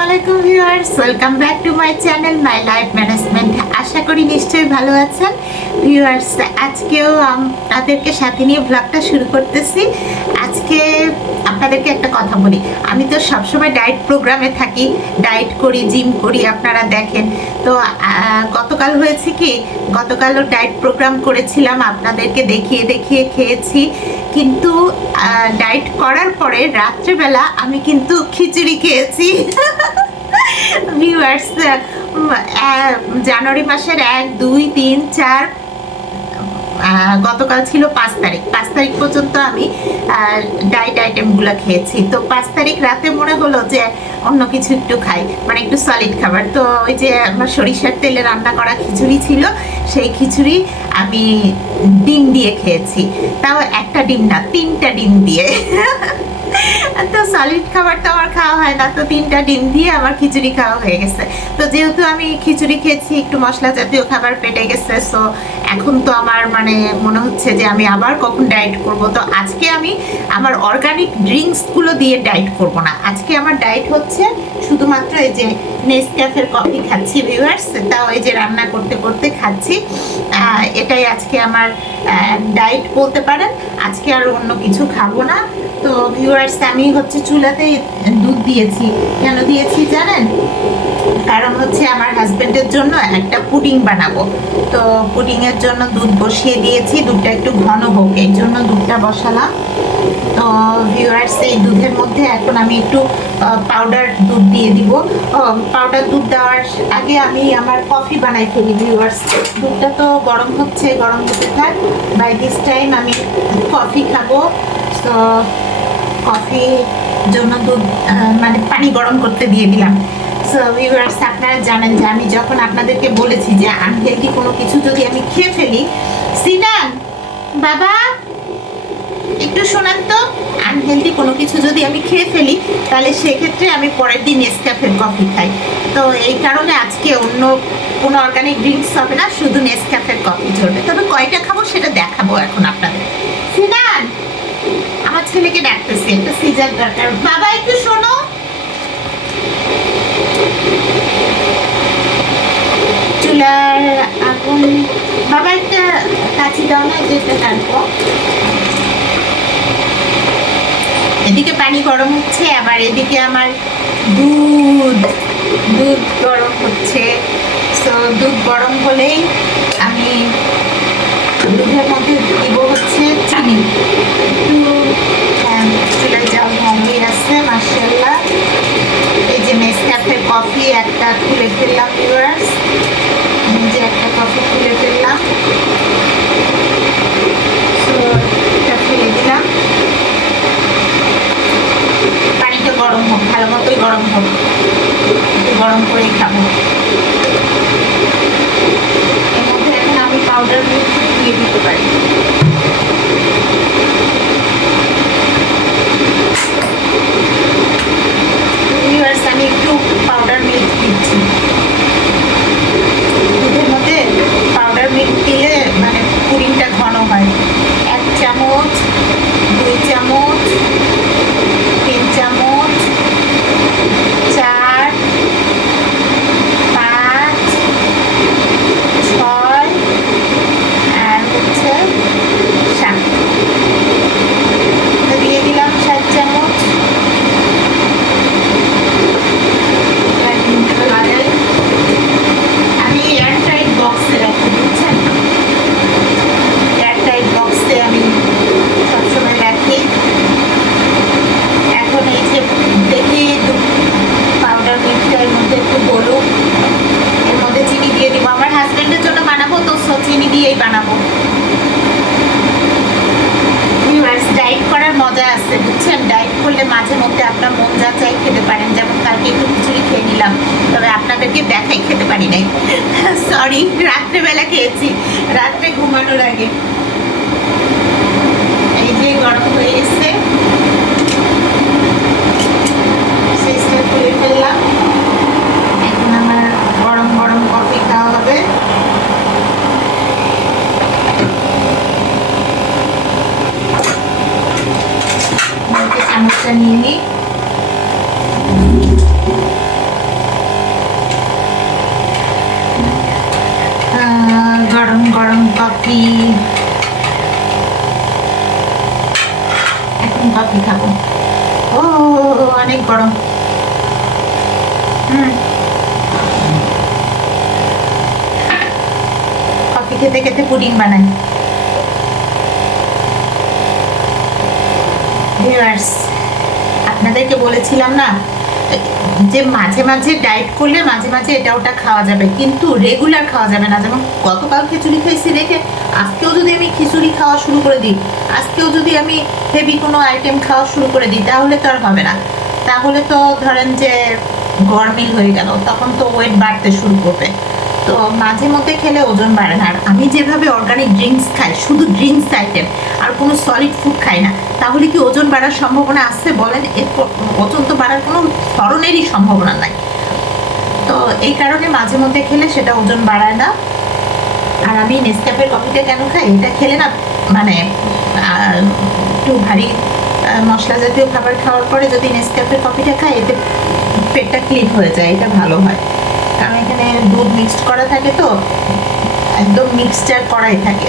আসসালামু আলাইকুম viewers, welcome back to my channel my life management. আশা করি নিশ্চয়ই ভালো আছেন ভিউয়ার্স। আজকেও আপনাদেরকে সাথে নিয়ে ব্লগটা শুরু করতেছি। আজকে আপনাদেরকে একটা কথা বলি, আমি তো সবসময় ডায়েট প্রোগ্রামে থাকি, ডায়েট করি, জিম করি, আপনারা দেখেন। তো গতকাল হয়েছে কি, গতকালও ডায়েট প্রোগ্রাম করেছিলাম, আপনাদেরকে দেখিয়ে দেখিয়ে খেয়েছি। কিন্তু ডায়েট করার পরে রাত্রেবেলা আমি কিন্তু খিচুড়ি খেয়েছি। ভিউয়ার্স, জানুয়ারি মাসের 1, 2, 3, 4, গতকাল ছিল 5 তারিখ। 5 তারিখ পর্যন্ত আমি ডায়েট আইটেমগুলো খেয়েছি। তো 5 তারিখ রাতে মনে হলো যে অন্য কিছু একটু খাই, মানে একটু সলিড খাবার। তো ওই যে আমার সরিষার তেলে রান্না করা খিচুড়ি ছিল, সেই খিচুড়ি আমি ডিম দিয়ে খেয়েছি। তাও একটা ডিম না, 3টা ডিম দিয়ে। তো সলিড খাবার তো আমার খাওয়া হয় না, তো 3টা ডিম দিয়ে আমার খিচুড়ি খাওয়া হয়ে গেছে। তো যেহেতু আমি খিচুড়ি খেয়েছি, একটু মশলা জাতীয় খাবার পেটে গেছে, সো এখন তো আমার মানে মনে হচ্ছে যে আমি আবার কখন ডায়েট করব। তো আজকে আমি আমার অর্গানিক ড্রিঙ্কসগুলো দিয়ে ডায়েট করব না। আজকে আমার ডায়েট হচ্ছে শুধুমাত্র এই যে নেসক্যাফের কফি খাচ্ছি ভিউয়ার্স, তাও এই যে রান্না করতে করতে খাচ্ছি। এটাই আজকে আমার ডায়েট বলতে পারেন। আজকে আর অন্য কিছু খাবো না। তো ভিউয়ার্স, আমি হচ্ছে চুলাতে দুধ দিয়েছি। কেন দিয়েছি জানেন? কারণ হচ্ছে আমার হাজবেন্ডের জন্য একটা পুডিং বানাবো। তো পুডিংয়ের জন্য দুধ বসিয়ে দিয়েছি, দুধটা একটু ঘন হোক এই জন্য দুধটা বসালাম। তো ভিউয়ার্স, এই দুধের মধ্যে এখন আমি একটু পাউডার দুধ দিয়ে দিব। পাউডার দুধ দেওয়ার আগে আমি আমার কফি বানাই ফেলি ভিউয়ার্স। দুধটা তো গরম হচ্ছে, গরম হতে থাক। বাই দিস টাইম আমি কফি খাবো। তো কফির জন্য দুধ মানে পানি গরম করতে দিয়ে দিলাম। সো ভিউয়ার্স, আপনারা জানেন যে আমি যখন আপনাদেরকে বলেছি যে আনহেলদি কোনো কিছু যদি আমি খেয়ে ফেলি, সিনান বাবা একটু শোনান তো, আনহেলদি কোনো কিছু যদি আমি খেয়ে ফেলি, তাহলে সেক্ষেত্রে আমি পরের দিন নেসক্যাফের কফি খাই। তো এই কারণে আজকে অন্য কোনো অর্গানিক ড্রিঙ্কস হবে না, শুধু নেসক্যাফের কফি চলবে। তবে কয়টা খাবো সেটা দেখাবো এখন আপনাদের। সিনান, আমার ছেলেকে ডাকতেছি, একটা সিজার দরকার। বাবা একটু শোনো। চুলার আগুন, বাবা একটা কাঁচি দাও না, যেটা কাটবো। এদিকে পানি গরম হচ্ছে, আবার এদিকে আমার দুধ গরম হচ্ছে। তো দুধ গরম হলেই আমি দুধের মধ্যে দিব হচ্ছে চিনি। একটু চুলায় জাল ভালোই আছে মাশাআল্লাহ। এই যে নেসক্যাফের কফি একটা খুলে ফেললাম ভিউয়ার্স, যে একটা কফি খুলে ফেললাম। তো এটা ফেলে দিলাম। পানিটা গরম হোক, ভালো মতোই গরম হোক, একটু গরম করেই খাবো। এর মধ্যে এখন আমি পাউডার মিল্ক দিয়ে দিতে পারি। আমি একটু পাউডার মিল্ক দিচ্ছি দুধের মধ্যে। পাউডার মিল্ক দিলে মানে পুডিংটা ঘন হয়। 1 চামচ, 2 চামচ, 3 চামচ, 4, 5, 6 আর হচ্ছে 7 দিয়ে দিলাম 7 চামচ। আমি এয়ারটাইট বক্সে রাখি, বুঝছেন? এয়ারটাইট বক্সে আমি সবসময় রাখি। এখন এই যে দেখি পাউডার মিল্কটার মধ্যে একটু বলুক, এর মধ্যে চিনি দিয়ে দিব। আমার হাজব্যান্ডের জন্য বানাবো, তো চিনি দিয়েই বানাবো। ডায়েট করার মজা আছে, বুঝছেন? ডায়েট করলে মাঝে মধ্যে আপনার মন যা চাই খেতে পারেন। যেমন কালকে একটু খিচুড়ি খেয়ে নিলাম, তবে আপনাদেরকে দেখাই খেতে পারি নাই, সরি। রাত্রেবেলা খেয়েছি, রাত্রে ঘুমানোর আগে। এই যে গরম হয়ে এসছে, শেষটা খুলে ফেললাম। এখন আমার গরম গরম কফি খাওয়া হবে। চামচটা নিয়ে নিই। কফি, এখন কফি খাবো। ও অনেক গরম। কফি খেতে খেতে পুডিং বানাই। ভিউয়ার্স, আপনাদেরকে বলেছিলাম না যে মাঝে মাঝে ডায়েট করলে মাঝে মাঝে এটা ওটা খাওয়া যাবে, কিন্তু রেগুলার খাওয়া যাবে না। যেমন গতকাল খিচুড়ি খাইছি রেখে আজকেও যদি আমি খিচুড়ি খাওয়া শুরু করে দিই, আজকেও যদি আমি হেভি কোনো আইটেম খাওয়া শুরু করে দিই, তাহলে তো আর হবে না। তাহলে তো ধরেন যে গরমিল হয়ে গেল, তখন তো ওয়েট বাড়তে শুরু করবে। তো মাঝে মধ্যে খেলে ওজন বাড়ে না। আর আমি যেভাবে অর্গানিক ড্রিঙ্কস খাই, শুধু ড্রিঙ্কস আইটেম আর কোনো সলিড ফুড খাই না, তাহলে কি ওজন বাড়ার সম্ভাবনা আছে বলেন? এরপর ওজন তো বাড়ার কোনো ধরনেরই সম্ভাবনা নাই। তো এই কারণে মাঝে মধ্যে খেলে সেটা ওজন বাড়ায় না। আর আমি নেসক্যাফের কফিটা কেন খাই, এটা খেলে না মানে একটু ভারী মশলা জাতীয় খাবার খাওয়ার পরে যদি নেসক্যাফের কফিটা খাই, এতে পেটটা ক্লিন হয়ে যায়, এটা ভালো হয়। কারণ এখানে দুধ মিক্সড করা থাকে, তো একদম মিক্সচার করাই থাকে।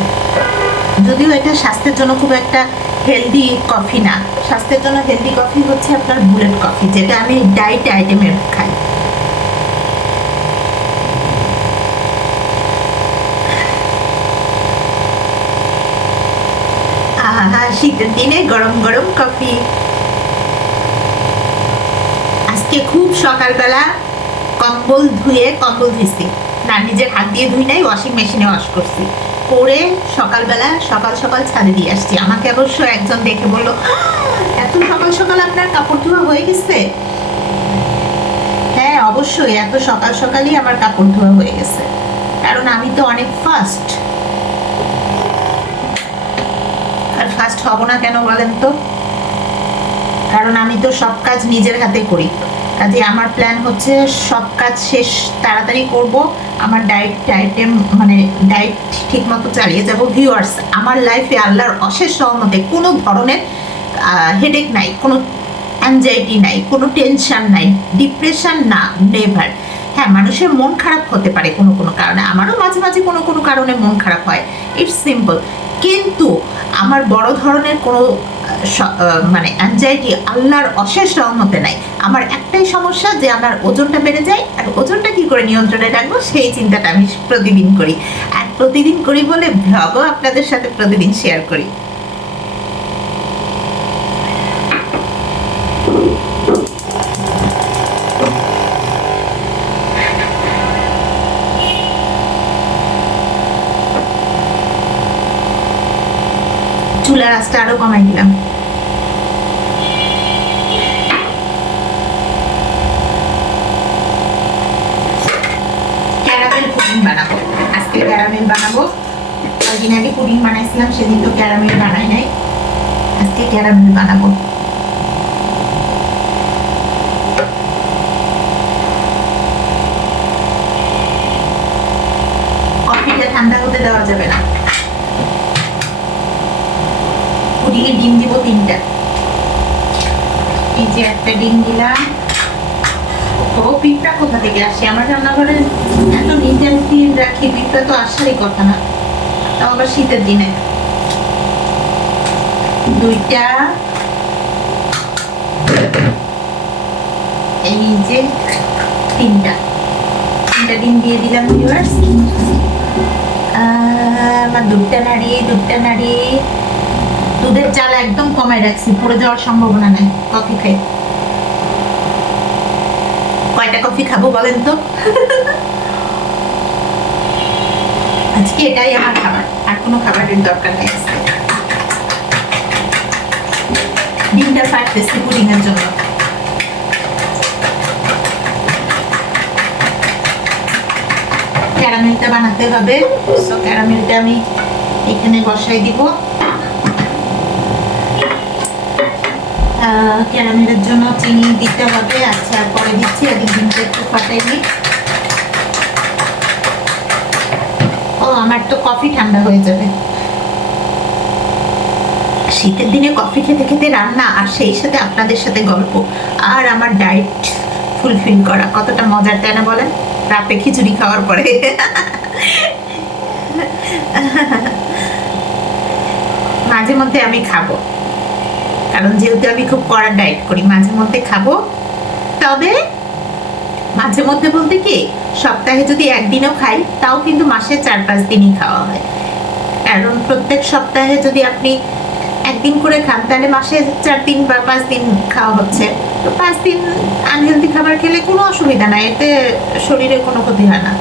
যদিও এটা স্বাস্থ্যের জন্য খুব একটা হেলদি কফি না। স্বাস্থ্যের জন্য হেলদি কফি হচ্ছে আপনার বুলেট কফি, যেটা আমি ডায়েট আইটেমের খাই। শীতের দিনে গরম গরম কফি। আজকে খুব সকালবেলা কম্বল ধুইছি না, নিজের হাত দিয়ে ধুই নাই, ওয়াশিং মেশিনে ওয়াশ করছি, করে সকালবেলা সকাল সকাল ছাদে দিয়ে আসছি। আমাকে অবশ্য একজন দেখে বললো, এত সকাল সকাল আপনার কাপড় ধোয়া হয়ে গেছে? হ্যাঁ অবশ্যই, এত সকাল সকালই আমার কাপড় ধোয়া হয়ে গেছে, কারণ আমি তো অনেক ফাস্ট। আর ফাস্ট হব না কেন বলেন তো? কারণ আমি তো সব কাজ নিজের হাতে করি। কাজে আমার প্ল্যান হচ্ছে সব কাজ শেষ তাড়াতাড়ি করব, আমার ডায়েট মানে ডায়েট ঠিক মতো চালিয়ে যাব। ভিউয়ার্স, আমার লাইফে আল্লাহর অশেষ সহমতে কোনো ধরনের হেডেক নাই, কোনো অ্যাংজাইটি নাই, কোনো টেনশন নাই, ডিপ্রেশন না, নেভার। হ্যাঁ, মানুষের মন খারাপ হতে পারে কোনো কোনো কারণে, আমারও মাঝে মাঝে কোনো কোনো কারণে মন খারাপ হয়, ইটস সিম্পল। কিন্তু আমার বড় ধরনের কোনো মানে অ্যাংজাইটি আল্লাহর অশেষ রহমতে নাই। আমার একটাই সমস্যা যে আমার ওজনটা বেড়ে যায়, আর ওজনটা কি করে নিয়ন্ত্রণে রাখবো সেই চিন্তাটা আমি প্রতিদিন করি। আর প্রতিদিন করি বলে ভ্লগও আপনাদের সাথে প্রতিদিন শেয়ার করি। চুলার আঁচটা আরো কমাই দিলাম। ক্যারামেল পুডিং বানাবো আজকে, ক্যারামেল বানাবো। কয়েকদিন আগে পুডিং বানাইছিলাম, সেদিন তো ক্যারামেল বানাই নাই, আজকে ক্যারামেল বানাবো। কফিটা ঠান্ডা হতে দেওয়া যাবে না। পুডিংয়ে ডিম দিব 3টা। এই যে একটা ডিম দিলাম। ও পিঁপড়া কোথা থেকে আসে আমার রান্নাঘরে? এত নিট অ্যান্ড ক্লিন রাখি, পিঁপড়া তো আসারই কথা না, তাও আবার শীতের দিনে। 2টা, এই যে 3টা ডিম দিয়ে দিলাম। ভিউয়ার্স, আমার দুধটা নাড়িয়ে দুধের চাল একদম কমায় রাখছি, পড়ে যাওয়ার সম্ভাবনা নেই কফি খাই। কয়টা কফি খাবো বলেন তো? আজকে এটাই আমার খাবার, আর কোনো খাবারের দরকার নেই। ডিমটা ফাটতেছি পুডিং এর জন্য। ক্যারামেলটা বানাতে হবে, সো ক্যারামেলটা আমি এখানে বসাই দিব। ক্যারামেলের জন্য চিনি দিতে হবে। আচ্ছা, পরে দিচ্ছি, আগে ডিমটা একটু ফাটাই দিই। ও, আমার তো কফি ঠান্ডা হয়ে যাবে। শীতের দিনে কফি খেতে খেতে রান্না, আর সেই সাথে আপনাদের সাথে গল্প, আর আমার ডায়েট ফুলফিল করা কতটা মজার, তাই না বলেন? রাতে খিচুড়ি খাওয়ার পরে মাঝে মধ্যে আমি খাবো, কারণ যেহেতু আমি খুব কড়া ডায়েট করি, মাঝে মধ্যে খাবো। তবে মাঝে মধ্যে বলতে কি, সপ্তাহে যদি একদিনও খাই তাও কিন্তু মাসে 4-5 দিনই খাওয়া হয়। কারণ প্রত্যেক সপ্তাহে যদি আপনি একদিন করে খান তাহলে মাসে 4 দিন বা 5 দিন খাওয়া হচ্ছে। তো 5 দিন আনহেলদি খাবার খেলে কোনো অসুবিধা নাই, এতে শরীরে কোনো ক্ষতি হয় না।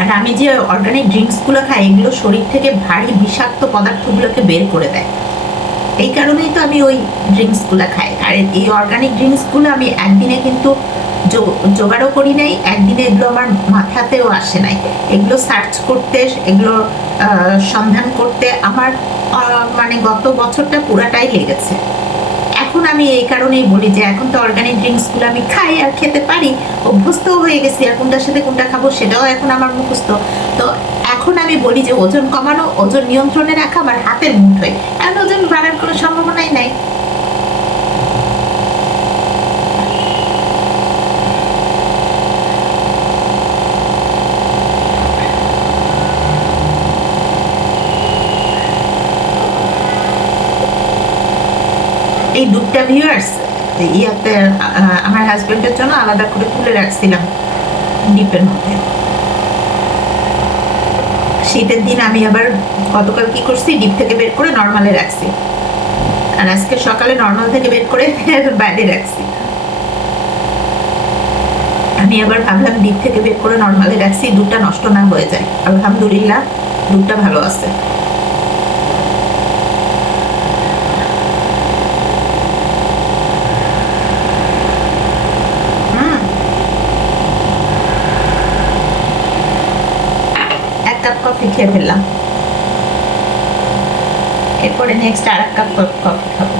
আর আমি যে অর্গানিক ড্রিঙ্কসগুলো খাই, এগুলো শরীর থেকে ভারী বিষাক্ত পদার্থগুলোকে বের করে দেয়। এই কারণেই তো আমি ওই ড্রিঙ্কসগুলো খাই। আর এই অর্গানিক ড্রিঙ্কসগুলো আমি একদিনে কিন্তু জোগাড়ও করি নাই, একদিনে এগুলো আমার মাথাতেও আসে নাই। এগুলো সার্চ করতে, এগুলো সন্ধান করতে আমার মানে গত বছরটা পুরাটাই লেগেছে। এখন আমি এই কারণেই বলি যে এখন তো অর্গানিক ড্রিঙ্কসগুলো আমি খাই আর খেতে পারি, অভ্যস্ত হয়ে গেছি। আর কোনটার সাথে কোনটা খাবো সেটাও এখন আমার মুখস্থ। তো এখন আমি বলি যে ওজন কমানো, ওজন নিয়ন্ত্রণে রাখা আমার হাতের মুঠোয়। এখন ওজন বাড়ার কোনো সম্ভাবনাই নাই। এই দুধটা ভিউয়ার্স ইয়াতে আমার হাজবেন্ডের জন্য আলাদা করে তুলে রাখছিলাম ডিপের মধ্যে। শীতের দিন আমি আবার গতকাল কি করছি, ডিপ থেকে বের করে নর্মালে রাখছি, আর আজকে সকালে নর্মাল থেকে বের করে বাইরে রাখছি। আমি আবার ভাবলাম ডিপ থেকে বের করে নর্মালে রাখছি, দুধটা নষ্ট না হয়ে যায়। আলহামদুলিল্লাহ দুধটা ভালো আছে। কফি খেয়ে ফেললাম, এরপরে নেক্সট আর এক কাপ কফি খাবো।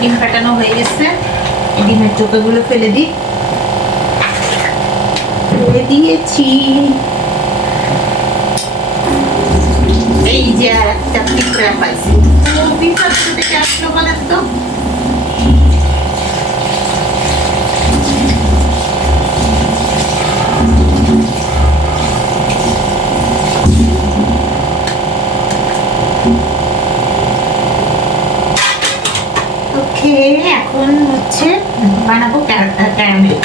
ডিম ফাটানো হয়ে গেছে, ডিমের চোখাগুলো ফেলে দিই, ফেলে দিয়েছি। এই যে আর একটা পিঁপড়া পাইছি, পিঁপড়া থেকে আসলো বলেন তো। ওকে, এখন হচ্ছে বানাবো ক্যারামেল।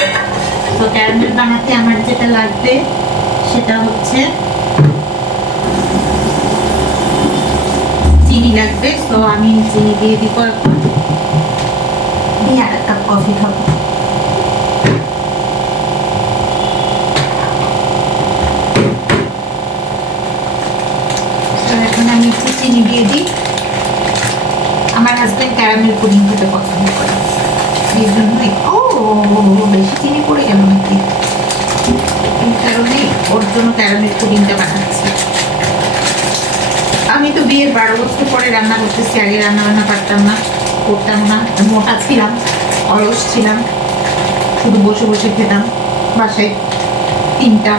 তো ক্যারামেল বানাতে আমার যেটা লাগবে সেটা হচ্ছে চিনি লাগবে। তো আমি চিনি দিয়ে দিব, এখন দিয়ে আর এক কাপ কফি খাবো। এখন আমি একটু চিনি দিয়ে দিই। আমার হাজবেন্ড ক্যারামেল পুডিং খেতে পছন্দ করে, এই জন্যই। ও বেশি চিনি পড়ে গেল নাকি, এই কারণে ওর জন্য ক্যারামেল পুডিংটা বানাচ্ছি। আমি তো বিয়ের 12 বছর পরে রান্না করতেছি, আগে রান্না বান্না পারতাম না, করতাম না, মোটা ছিলাম, অলস ছিলাম, শুধু বসে বসে খেতাম। বাসায় 3টা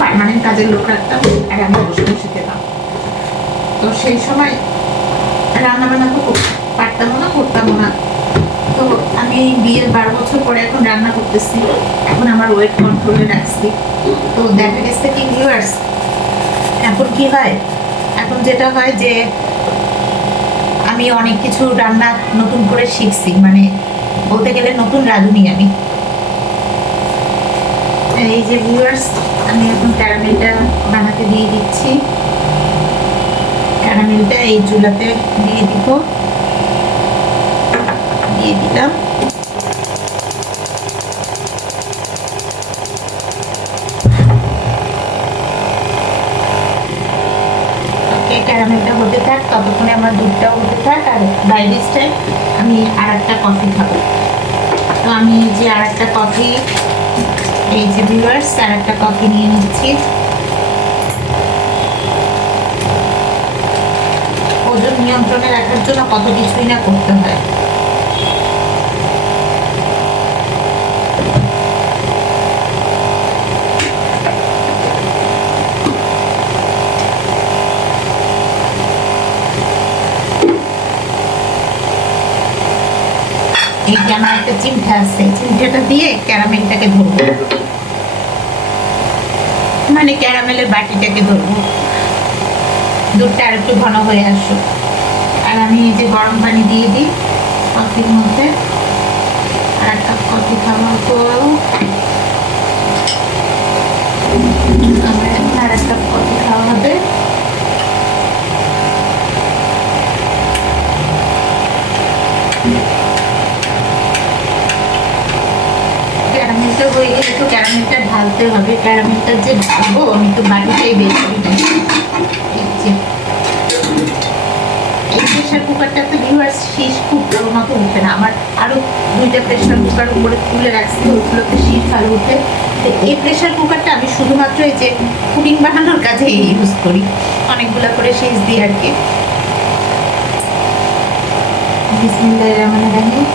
পার্মানেন্ট কাজের লোক রাখতাম আর আমি বসে বসে খেতাম। তো সেই সময় রান্না বান্না তো পারতাম না, করতাম না। তো আমি বিয়ের 12 বছর পরে এখন রান্না করতেছি, এখন আমার ওয়েট কন্ট্রোলে রাখছি। তো দেখা গেছে কি ভিউয়ার্স, এখন কি হয়, এখন যেটা হয় যে আমি অনেক কিছু রান্না নতুন করে শিখছি, মানে বলতে গেলে নতুন রাঁধুনি আমি। এই যে ভিউয়ার্স, আমি এখন ক্যারামেলটা বানাতে দিয়ে দিচ্ছি। ক্যারামেলটা এই চুলাতে দিয়ে দিব, দিয়ে দিলাম। ক্যারামেলটা হতে থাক, ততক্ষণে আমার দুধটাও হতে থাক, আর বাই দিস টাইম আমি আর একটা কফি খাবো। তো আমি যে আর একটা কফি, এই যে ভিউয়ার্স আর একটা কফি নিয়ে নিচ্ছি। ওজন নিয়ন্ত্রণে রাখার জন্য কত কিছুই না করতে হয়। এই যে আমার একটা চিমটা আছে, চিমটাটা দিয়ে ক্যারামেলটাকে ধরবো, মানে ক্যারামেলের বাটিটাকে ধরবো। দুধটা আর একটু ঘন হয়ে আসুক। আর আমি এই যে গরম পানি দিয়ে দিই কফির মধ্যে। আর এক কাপ কফি খাওয়ার পর আমার আর এক কাপ কফি খাওয়া হবে। ক্যারামেলটা হয়ে গেলে তো ক্যারামেলটা ঢালতে হবে। ক্যারামেলটা যে ঢালবো আমি তো বাটিটাই বের করি না। এই প্রেশার কুকারটা তো ভিউয়ার্স শীষ খুব ভালো মতো উঠে না। আমার আরো 2টা প্রেশার কুকার উপরে তুলে রাখছি, ওইগুলোতে শীষ ভালো উঠে। তো এই প্রেশার কুকারটা আমি শুধুমাত্র এই যে পুডিং বানানোর কাজে ইউজ করি, অনেকগুলো করে শীষ দিই আর কি। বিসমিল্লাহির রহমানির রহিম।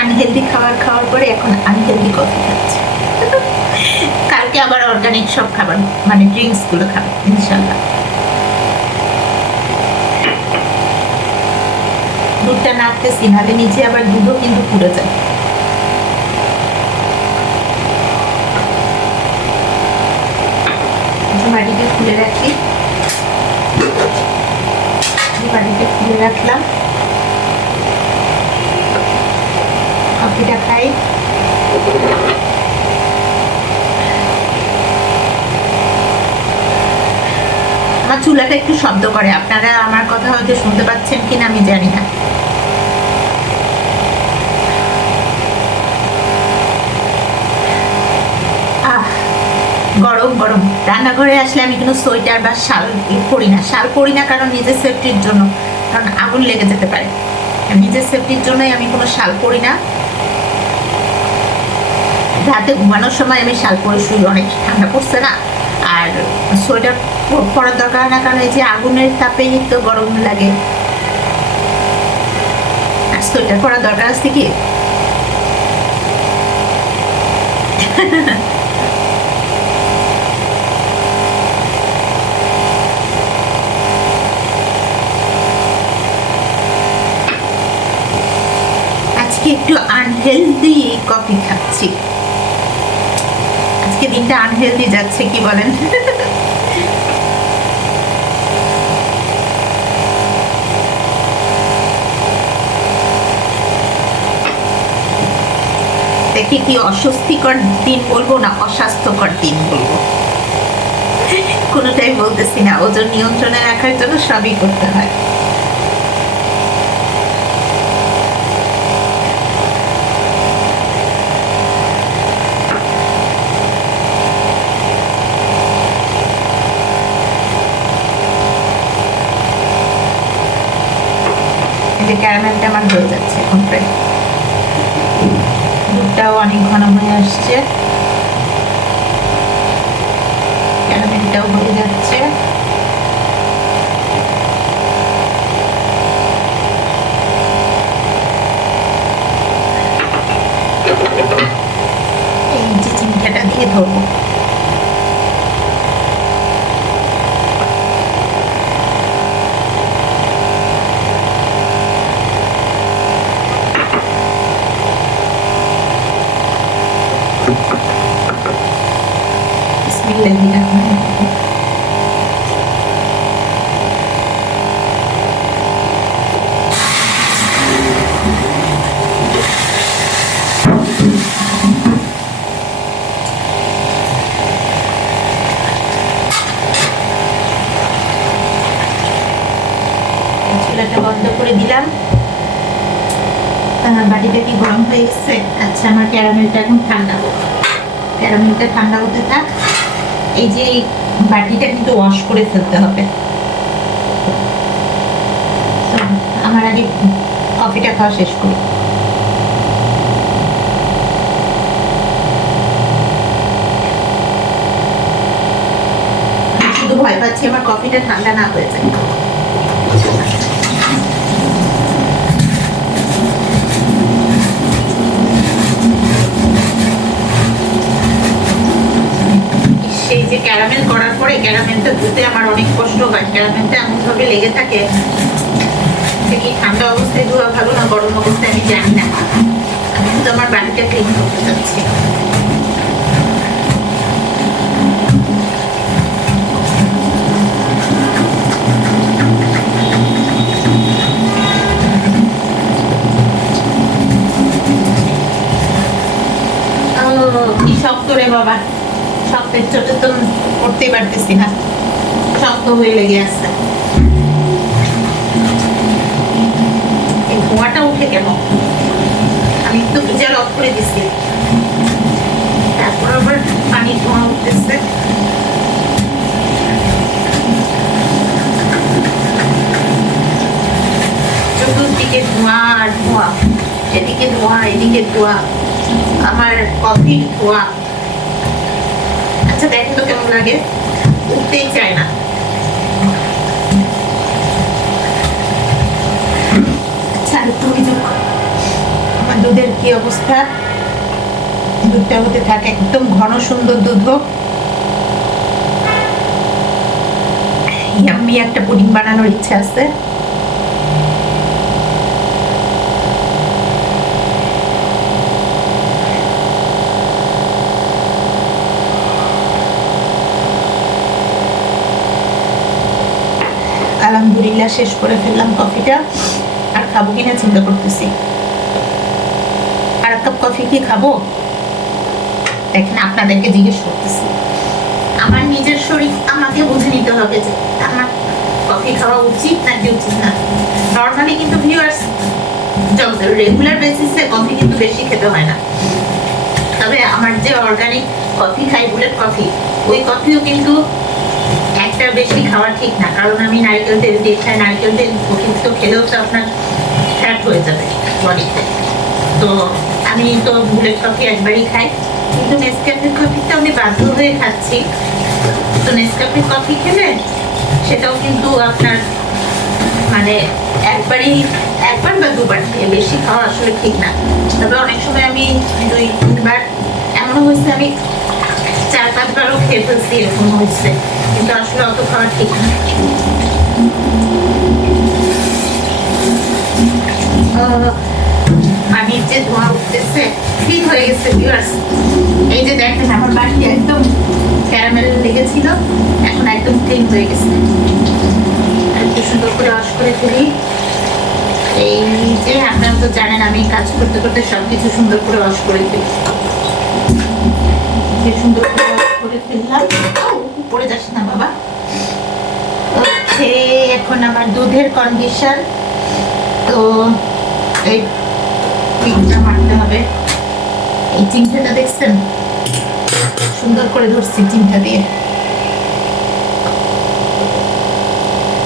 আনহেলদি খাবার খাওয়ার পরে এখন আনহেলদি কফি খাচ্ছি। কালকে আবার অর্গানিক সব খাবার, মানে ড্রিঙ্কস গুলো খাবো ইনশাল্লাহ। দুধটা নাড়তেছি, নাহলে নিচে আবার দুধও কিন্তু পুড়ে যায়। বাটিটা খুলে রাখি, বাটিটা খুলে রাখলাম। কফিটা খাই। আমার চুলাটা একটু শব্দ করে, আপনারা আমার কথা হয়তো শুনতে পাচ্ছেন কিনা আমি জানি না। গরম গরম। রান্নাঘরে আসলে আমি কিন্তু সোয়েটার বা শাল পরি না। শাল পরি না কারণ নিজের সেফটির জন্য, কারণ আগুন লেগে যেতে পারে। নিজের সেফটির জন্যই আমি কোনো শাল পরি না। রাতে ঘুমানোর সময় আমি শাল পরে শুই, অনেক ঠান্ডা পড়ছে না। আর সোয়েটার পরার দরকার না, কারণ এই যে আগুনের তাপেই তো গরম লাগে। আর সোয়েটার পরার দরকার আছে কি? আজকে একটু আনহেলদি কফি খাচ্ছি। আজকে দিনটা আনহেলদি যাচ্ছে, কি বলেন? দেখি কি অস্বস্তিকর দিন বলবো না অস্বাস্থ্যকর দিন বলবো, কোনোটাই বলতেছি না। ওজন নিয়ন্ত্রণে রাখার জন্য সবই করতে হয়। ক্যারামেলটা আমার হয়ে যাচ্ছে এখন, প্রায় দুধটাও অনেক ঘন হয়ে আসছে, ক্যারামেলটাও হয়ে যাচ্ছে। এই যে চিমটাটা দিয়ে ধরবো। চুলাটা বন্ধ করে দিলাম। বাটিটা কি গরম হয়ে গেছে? আচ্ছা, আমার ক্যারামেলটা এখন ঠান্ডা হোক। ক্যারামেলটা ঠান্ডা হতে থাক। এই যে বাটিটা কিন্তু ওয়াশ করে ফেলতে হবে। আমার আগে কফিটা খাওয়া শেষ করি। শুধু ভয় পাচ্ছি আমার কফিটা ঠান্ডা না হয়ে যায়। সেই যে ক্যারামেল করার পরে ক্যারামেলটা ধুতে আমার অনেক কষ্ট হয়। ক্যারামেলটা এমনভাবে লেগে থাকে, কি ঠান্ডা অবস্থায় ধোয়া ভালো না গরম অবস্থায় আমি জানি না। আমি কিন্তু আমার বাড়িটা ক্লিন করতে চাচ্ছি। কি শক্ত রে বাবা, শক্তের চোটে তো করতেই পারতেছি না, শক্ত হয়ে লেগে আসছে। এই ধোঁয়াটা উঠে কেন? আমি তো গিজার অফ করে দিছি, তারপর আবার পানির ধোঁয়া উঠতেছে। চতুর্দিকে ধোঁয়া আর ধোঁয়া, এদিকে ধোঁয়া এদিকে ধোঁয়া, আমার কফির ধোঁয়া। আচ্ছা দেখেন তো কেমন লাগে, উঠতেই চায় না। আচ্ছা তুমি আমার দুধের কি অবস্থা? দুধটা হতে থাকে, একদম ঘন সুন্দর দুধ হোক। ইয়াম্মি একটা পুডিং বানানোর ইচ্ছা আছে। আলহামদুলিল্লাহ শেষ করে ফেললাম কফিটা। আর খাবো কিনা চিন্তা করতেছি। আর এক কাপ কফি কি খাবো? দেখেন আপনাদেরকে জিজ্ঞেস করতেছি, আমার নিজের শরীর আমাকে বুঝে নিতে হবে যে আমার কফি খাওয়া উচিত নাকি উচিত না। নর্মালি কিন্তু ভিউয়ার্স রেগুলার বেসিসে কফি কিন্তু বেশি খেতে হয় না, তবে আমার যে অর্গানিক কফি খাই, বুলেট কফি, ওই কফিও কিন্তু একটা বেশি খাওয়া ঠিক না, কারণ আমি নারকেল তেল দিয়ে খাই। নারকেল তেল অতিরিক্ত খেলেও তো আপনার ফ্যাট হয়ে যাবে বডিতে। তো আমি তো বুলেট কফি একবারই খাই, কিন্তু নেসক্যাফে কফি তো আমি বাধ্য হয়ে খাচ্ছি। তো নেসক্যাফে কফি খেলে সেটাও কিন্তু আপনার মানে একবার বা দুবার খেয়ে বেশি খাওয়া আসলে ঠিক না। তবে অনেক সময় আমি 2-3 বার, এমনও হয়েছে আমি 4-5 বারও খেয়ে ফেলছি, এরকম হয়েছে, কিন্তু আসলে অত খাওয়া ঠিক না। পানির যে ধোঁয়া উঠতেছে ঠিক হয়ে গেছে ভিউয়ার্স। এই যে দেখেন আমার বাড়ি একদম ক্যারামেল লেগেছিল, এখন একদম ক্লিন হয়ে গেছে। একটু সুন্দর করে ওয়াশ করে ফেলি। এই যে আপনারা তো জানেন আমি কাজ করতে করতে সবকিছু সুন্দর করে ওয়াশ করে ফেলি। সুন্দর করে ওয়াশ করে ফেললাম। পড়ে যাস না বাবা। ওকে, এখন আমার দুধের কন্ডিশন, তো এই পিঠটা মারতে হবে। এই চিমটাটা দেখছেন, সুন্দর করে ধরছি চিমটা দিয়ে।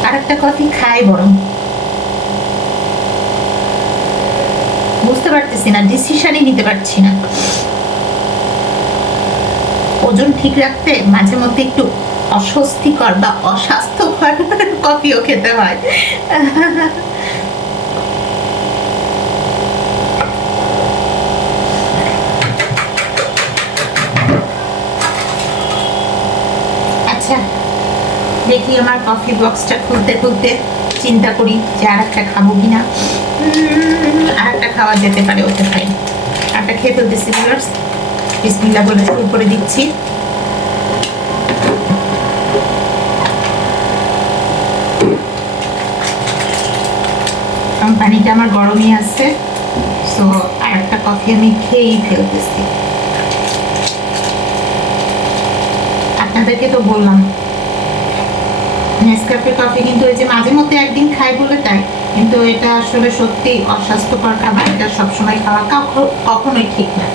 আর একটা কফি খাই বরং, বুঝতে পারতেছি না, ডিসিশনই নিতে পারছি না। ওজন ঠিক রাখতে মাঝে মধ্যে একটু অস্বস্তিকর বা অস্বাস্থ্যকর কফিও খেতে হয়। আচ্ছা দেখি আমার কফি বক্সটা খুলতে খুলতে চিন্তা করি যে আর একটা খাবো কিনা। আর একটা খাওয়া যেতে পারে, ওতে খাই। আরটা খেয়ে ফেলতেছি ভিউয়ার্স, বিসমিল্লাহ বলে শুরু করে দিচ্ছি। পানিটা আমার গরমই আছে, সো আর একটা কফি আমি খেয়েই ফেলতেছি। আপনাদেরকে তো বললাম নেসক্যাফে কফি কিন্তু এই যে মাঝে মধ্যে একদিন খাই বলে তাই, কিন্তু এটা আসলে সত্যি অস্বাস্থ্যকর খাবার। এটা সবসময় খাওয়া কখনোই ঠিক না।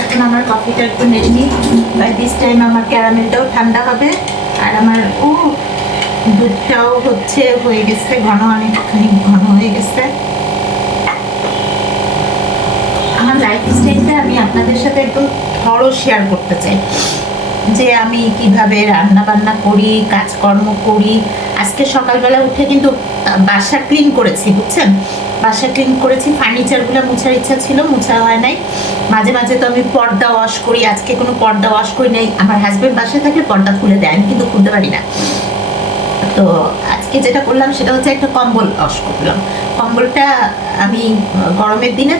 এখন আমার কফিটা একটু নেড়ে নিই। বাই দিস টাইম আমার ক্যারামেলটাও ঠান্ডা হবে, আর আমার দুধটাও হয়ে গেছে ঘন, অনেকখানি ঘন হয়ে গেছে। আমার লাইফ স্টাইলটা আমি আপনাদের সাথে একটু থরো শেয়ার করতে চাই, যে আমি কিভাবে রান্না বান্না করি, কাজকর্ম করি। আজকে সকালবেলা উঠে কিন্তু বাসা ক্লিন করেছি, বুঝছেন। বাসা ক্লিন করেছি, ফার্নিচারগুলো মোছার ইচ্ছা ছিল, মোছা হয় নাই। মাঝে মাঝে তো আমি পর্দা ওয়াশ করি, আজকে কোনো পর্দা ওয়াশ করি নাই। আমার হাজব্যান্ড বাসায় থাকলে পর্দা খুলে দেয়, আমি কিন্তু খুলতে পারি না। তো আজকে যেটা করলাম সেটা হচ্ছে একটা কম্বল ওয়াশ করলাম। কম্বলটা আমি গরমের দিনে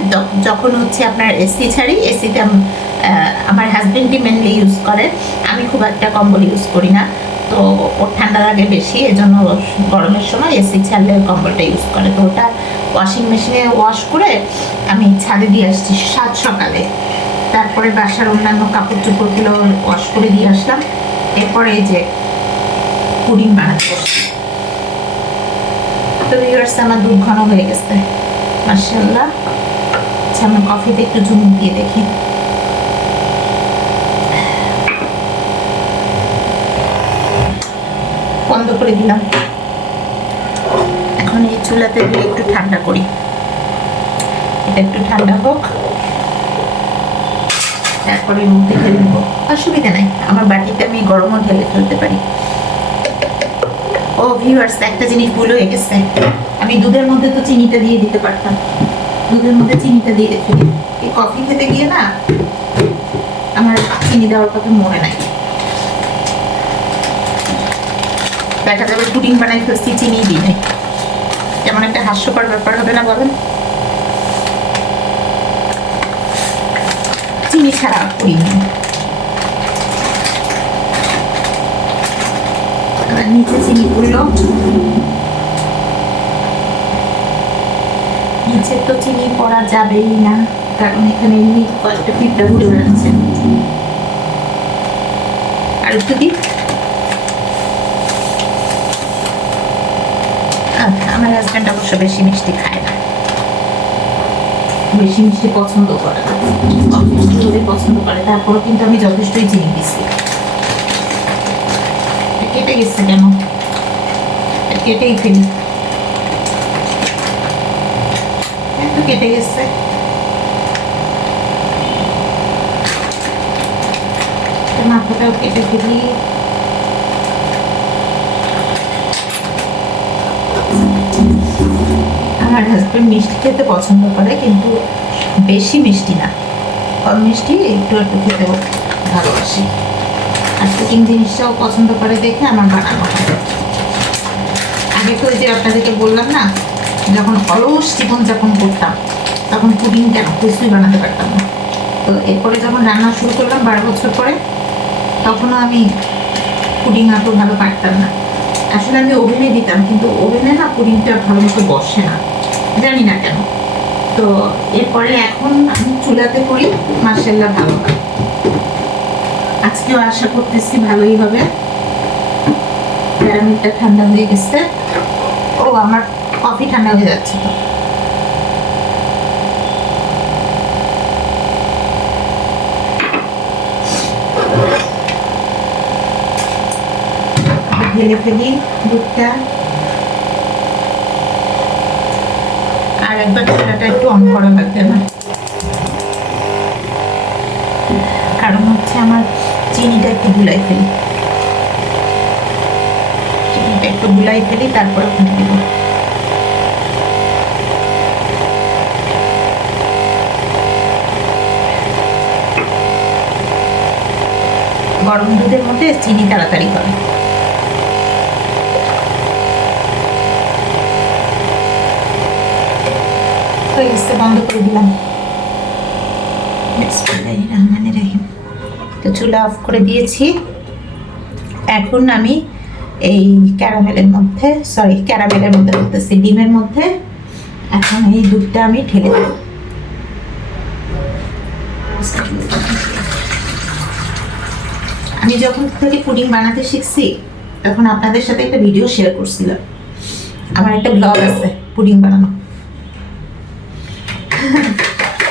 যখন হচ্ছে আপনার এসি ছাড়ি, এসিতে আমার হাজব্যান্ডই মেনলি ইউজ করে, আমি খুব একটা কম্বল ইউজ করি না। তো ওর ঠান্ডা লাগে বেশি, এজন্য গরমের সময় এসি ছাড়লে কম্বলটা ইউজ করে। তো ওটা ওয়াশিং মেশিনে ওয়াশ করে আমি ছাদে দিয়ে আসছি সাত সকালে। তারপরে বাসার অন্যান্য কাপড় চোপড়গুলো ওয়াশ করে দিয়ে আসলাম। এরপরে এই যে পুডিং বানাতে বসছি। তো ভিউয়ার্স, আমার দুধ ঘন হয়ে গেছে মাশাআল্লাহ। আচ্ছা, আমি কফিতে একটু চুমুক দিয়ে দেখি। বন্ধ করে দিলাম। এখন এই চুলাতে দিয়ে একটু ঠান্ডা করি, এটা একটু ঠান্ডা হোক, তারপরে মধ্যে ঢেলে নেবো। অসুবিধা নাই, আমার বাটিতে আমি গরমও ঢেলে ফেলতে পারি। ও ভিউয়ার্স, একটা জিনিস ভুল হয়ে গেছে, আমি দুধের মধ্যে তো চিনিটা দিয়ে দিতে পারতাম, দুধের মধ্যে চিনিটা দিয়ে ফেলি। এই কফি খেতে গিয়ে না আমার চিনি দেওয়ার কথা মনে নাই। দেখা যাবে পুডিং বানাই ফেলছি, চিনি দিই নাই, যেমন একটা হাস্যকর ব্যাপার হবে না বলেন? চিনি ছাড়া পুডিং। নিচে চিনি পড়লো, নিচে তো চিনি পড়া যাবেই না, কারণ এখানে এমনি কয়েকটা পিঁপড়া ঘুরে বেড়াচ্ছে। আর একটু দিই। আমার হাজব্যান্ড অবশ্য বেশি মিষ্টি খায় না, বেশি মিষ্টি পছন্দ করে না, মিষ্টি হলে পছন্দ করে। তারপরেও কিন্তু আমি যথেষ্টই চিনি দিচ্ছি। কেটে গেছে কেন? কেটেই ফেলি, একটু কেটে গেছে। মাথাটাও কেটে ফেলি। আমার হাজব্যান্ড মিষ্টি খেতে পছন্দ করে, কিন্তু বেশি মিষ্টি না, কম মিষ্টি, একটু একটু খেতে ভালোবাসি। আর কুকিং জিনিসটাও পছন্দ করে দেখে আমার বানানো হয়। আগে তো ওই যে আপনাদেরকে বললাম না, যখন অলস জীবনযাপন করতাম তখন পুডিং কেন কিছুই বানাতে পারতাম না। তো এরপরে যখন রান্না শুরু করলাম 12 বছর পরে, তখনও আমি পুডিং এত ভালো পারতাম না। আসলে আমি ওভেনে দিতাম, কিন্তু ওভেনে না পুডিংটা ভালো মতো বসে না, জানি না কেন। তো এরপরে এখন আমি চুলাতে করি, মাশাআল্লাহ ভালো হয়। আজকেও আশা করতেছি ভালোই হবে। ক্যারামেলটা ঠান্ডা হয়ে গেছে। ও, আমার কফি ঠান্ডা হয়ে যাচ্ছে। তো ঢেলে ফেলি দুধটা। আর একবার চুলাটা একটু অন করা লাগবে না, কারণ হচ্ছে আমার চিনিটা একটু গুলাই ফেলি, চিনিটা একটু গুলাই ফেলি, তারপরে ওখানে দেবো। গরম দুধের মধ্যে চিনি তাড়াতাড়ি হয়। বন্ধ করে দিলাম। তো চুলা অফ করে দিয়েছি। এখন আমি এই ক্যারামেলের মধ্যে বলতেছি ডিমের মধ্যে এখন এই দুধটা আমি ঢেলে দেব। আমি যখন থেকে পুডিং বানাতে শিখছি তখন আপনাদের সাথে একটা ভিডিও শেয়ার করছিলাম। আমার একটা ব্লগ আছে পুডিং বানানো।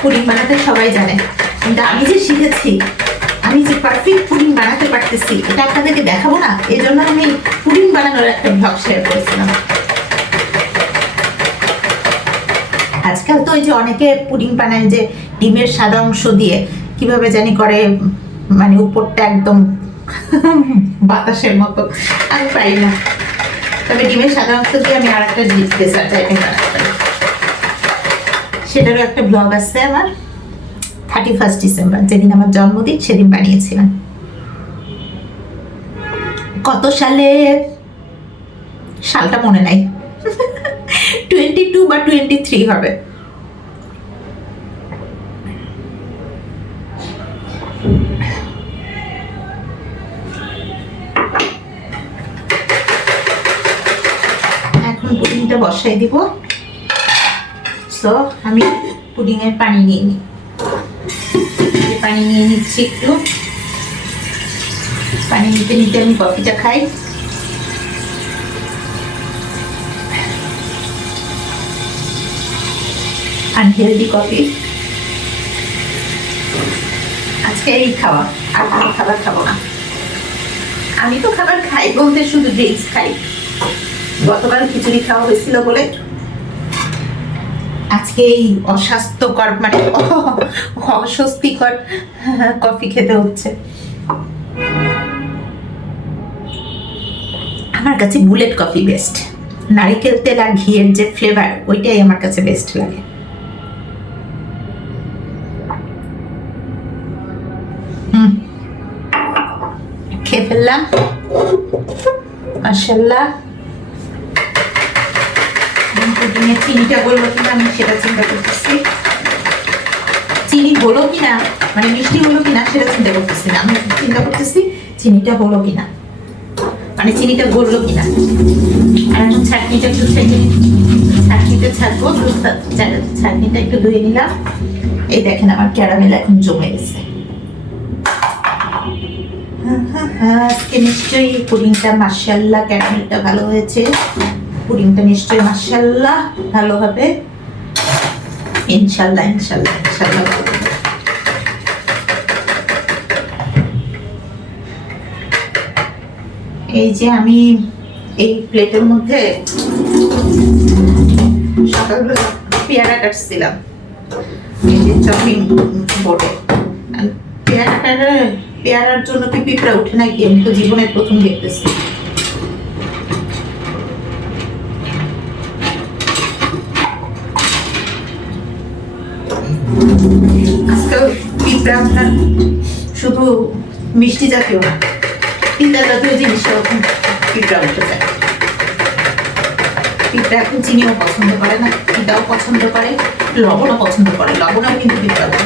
পুডিং বানাতে সবাই জানে, কিন্তু আমি যে শিখেছি, আমি যে পারফেক্ট পুডিং বানাতে পারতেছি, এটা আপনাদেরকে দেখাবো না, এই জন্য আমি পুডিং বানানোর একটা ব্লগ শেয়ার করেছিলাম। আজকাল তো ওই যে অনেকে পুডিং বানায় যে ডিমের সাদা অংশ দিয়ে কিভাবে জানি করে, মানে উপরটা একদম বাতাসের মতো, আমি পারি না। তবে ডিমের সাদা অংশ দিয়ে আমি আর একটা ডেজার্ট আইটেম বানাতে পারি। সেটারও একটা ব্লগ আছে আমার, 31 ডিসেম্বর, যেদিন আমার জন্মদিন সেদিন বানিয়েছিলাম। কত সালে, সালটা মনে নাই, 22 বা 23 হবে। এখন পুডিংটা বসাই দিব। সো আমি পুডিংয়ের পানি নিয়ে নিই, পানি নিয়ে নিচ্ছি একটু। পানি নিতে নিতে আমি কফিটা খাই। আনহেলদি কফি আজকে এই খাওয়া, আর আমি খাবার খাবো না। আমি তো খাবার খাই বলতে শুধু ড্রিঙ্কস খাই। গতকাল খিচুড়ি খাওয়া হয়েছিল বলে আজকে এই অস্বাস্থ্যকর মানে অস্বস্তিকর কফি খেতে হচ্ছে। আমার কাছে বুলেট কফি বেস্ট। নারিকেল তেল আর ঘিয়ের যে ফ্লেভার, ওইটাই আমার কাছে বেস্ট লাগে। খেয়ে ফেললাম, মাশাআল্লাহ। চিনিটা বললো কিনা আমি সেটা চিন্তা করতেছি। চিনি হলো কিনা, মানে মিষ্টি হলো কিনা সেটা চিন্তা করতেছি না, আমি চিন্তা করতেছি চিনিটা হলো কিনা, মানে চিনিটা গললো কিনা। আর এখন ছাঁকনিটা একটু ছেঁকে, ছাঁকনিতে ছাঁকবো, ছাঁকনিটা একটু ধুয়ে নিলাম। এই দেখেন আমার ক্যারামেল এখন জমে গেছে। আজকে নিশ্চয়ই পুডিংটা মাশাআল্লাহ, ক্যারামেলটা ভালো হয়েছে। পুডিংটা নিশ্চয়ই মাশাআল্লাহ ভালো হবে, ইনশাআল্লাহ ইনশাআল্লাহ ইনশাআল্লাহ। এই যে আমি এই প্লেটের মধ্যে সকালবেলা পেয়ারা কাটছিলাম, এই যে চপিং বোর্ডে। পেয়ারার জন্য কি পিঁপড়া উঠে নাকি, আমি তো জীবনের প্রথম দেখতেছি। আজকাল পিঁপড়া আপনার শুধু মিষ্টি জাতীয় না, তিতা জাতীয় জিনিসও পিঁপড়া উঠে যায়। পিঁপড়া এখন চিনিও পছন্দ করে না, পিতাও পছন্দ করে, লবণও পছন্দ করে। লবণও কিন্তু পিঁপড়া করে।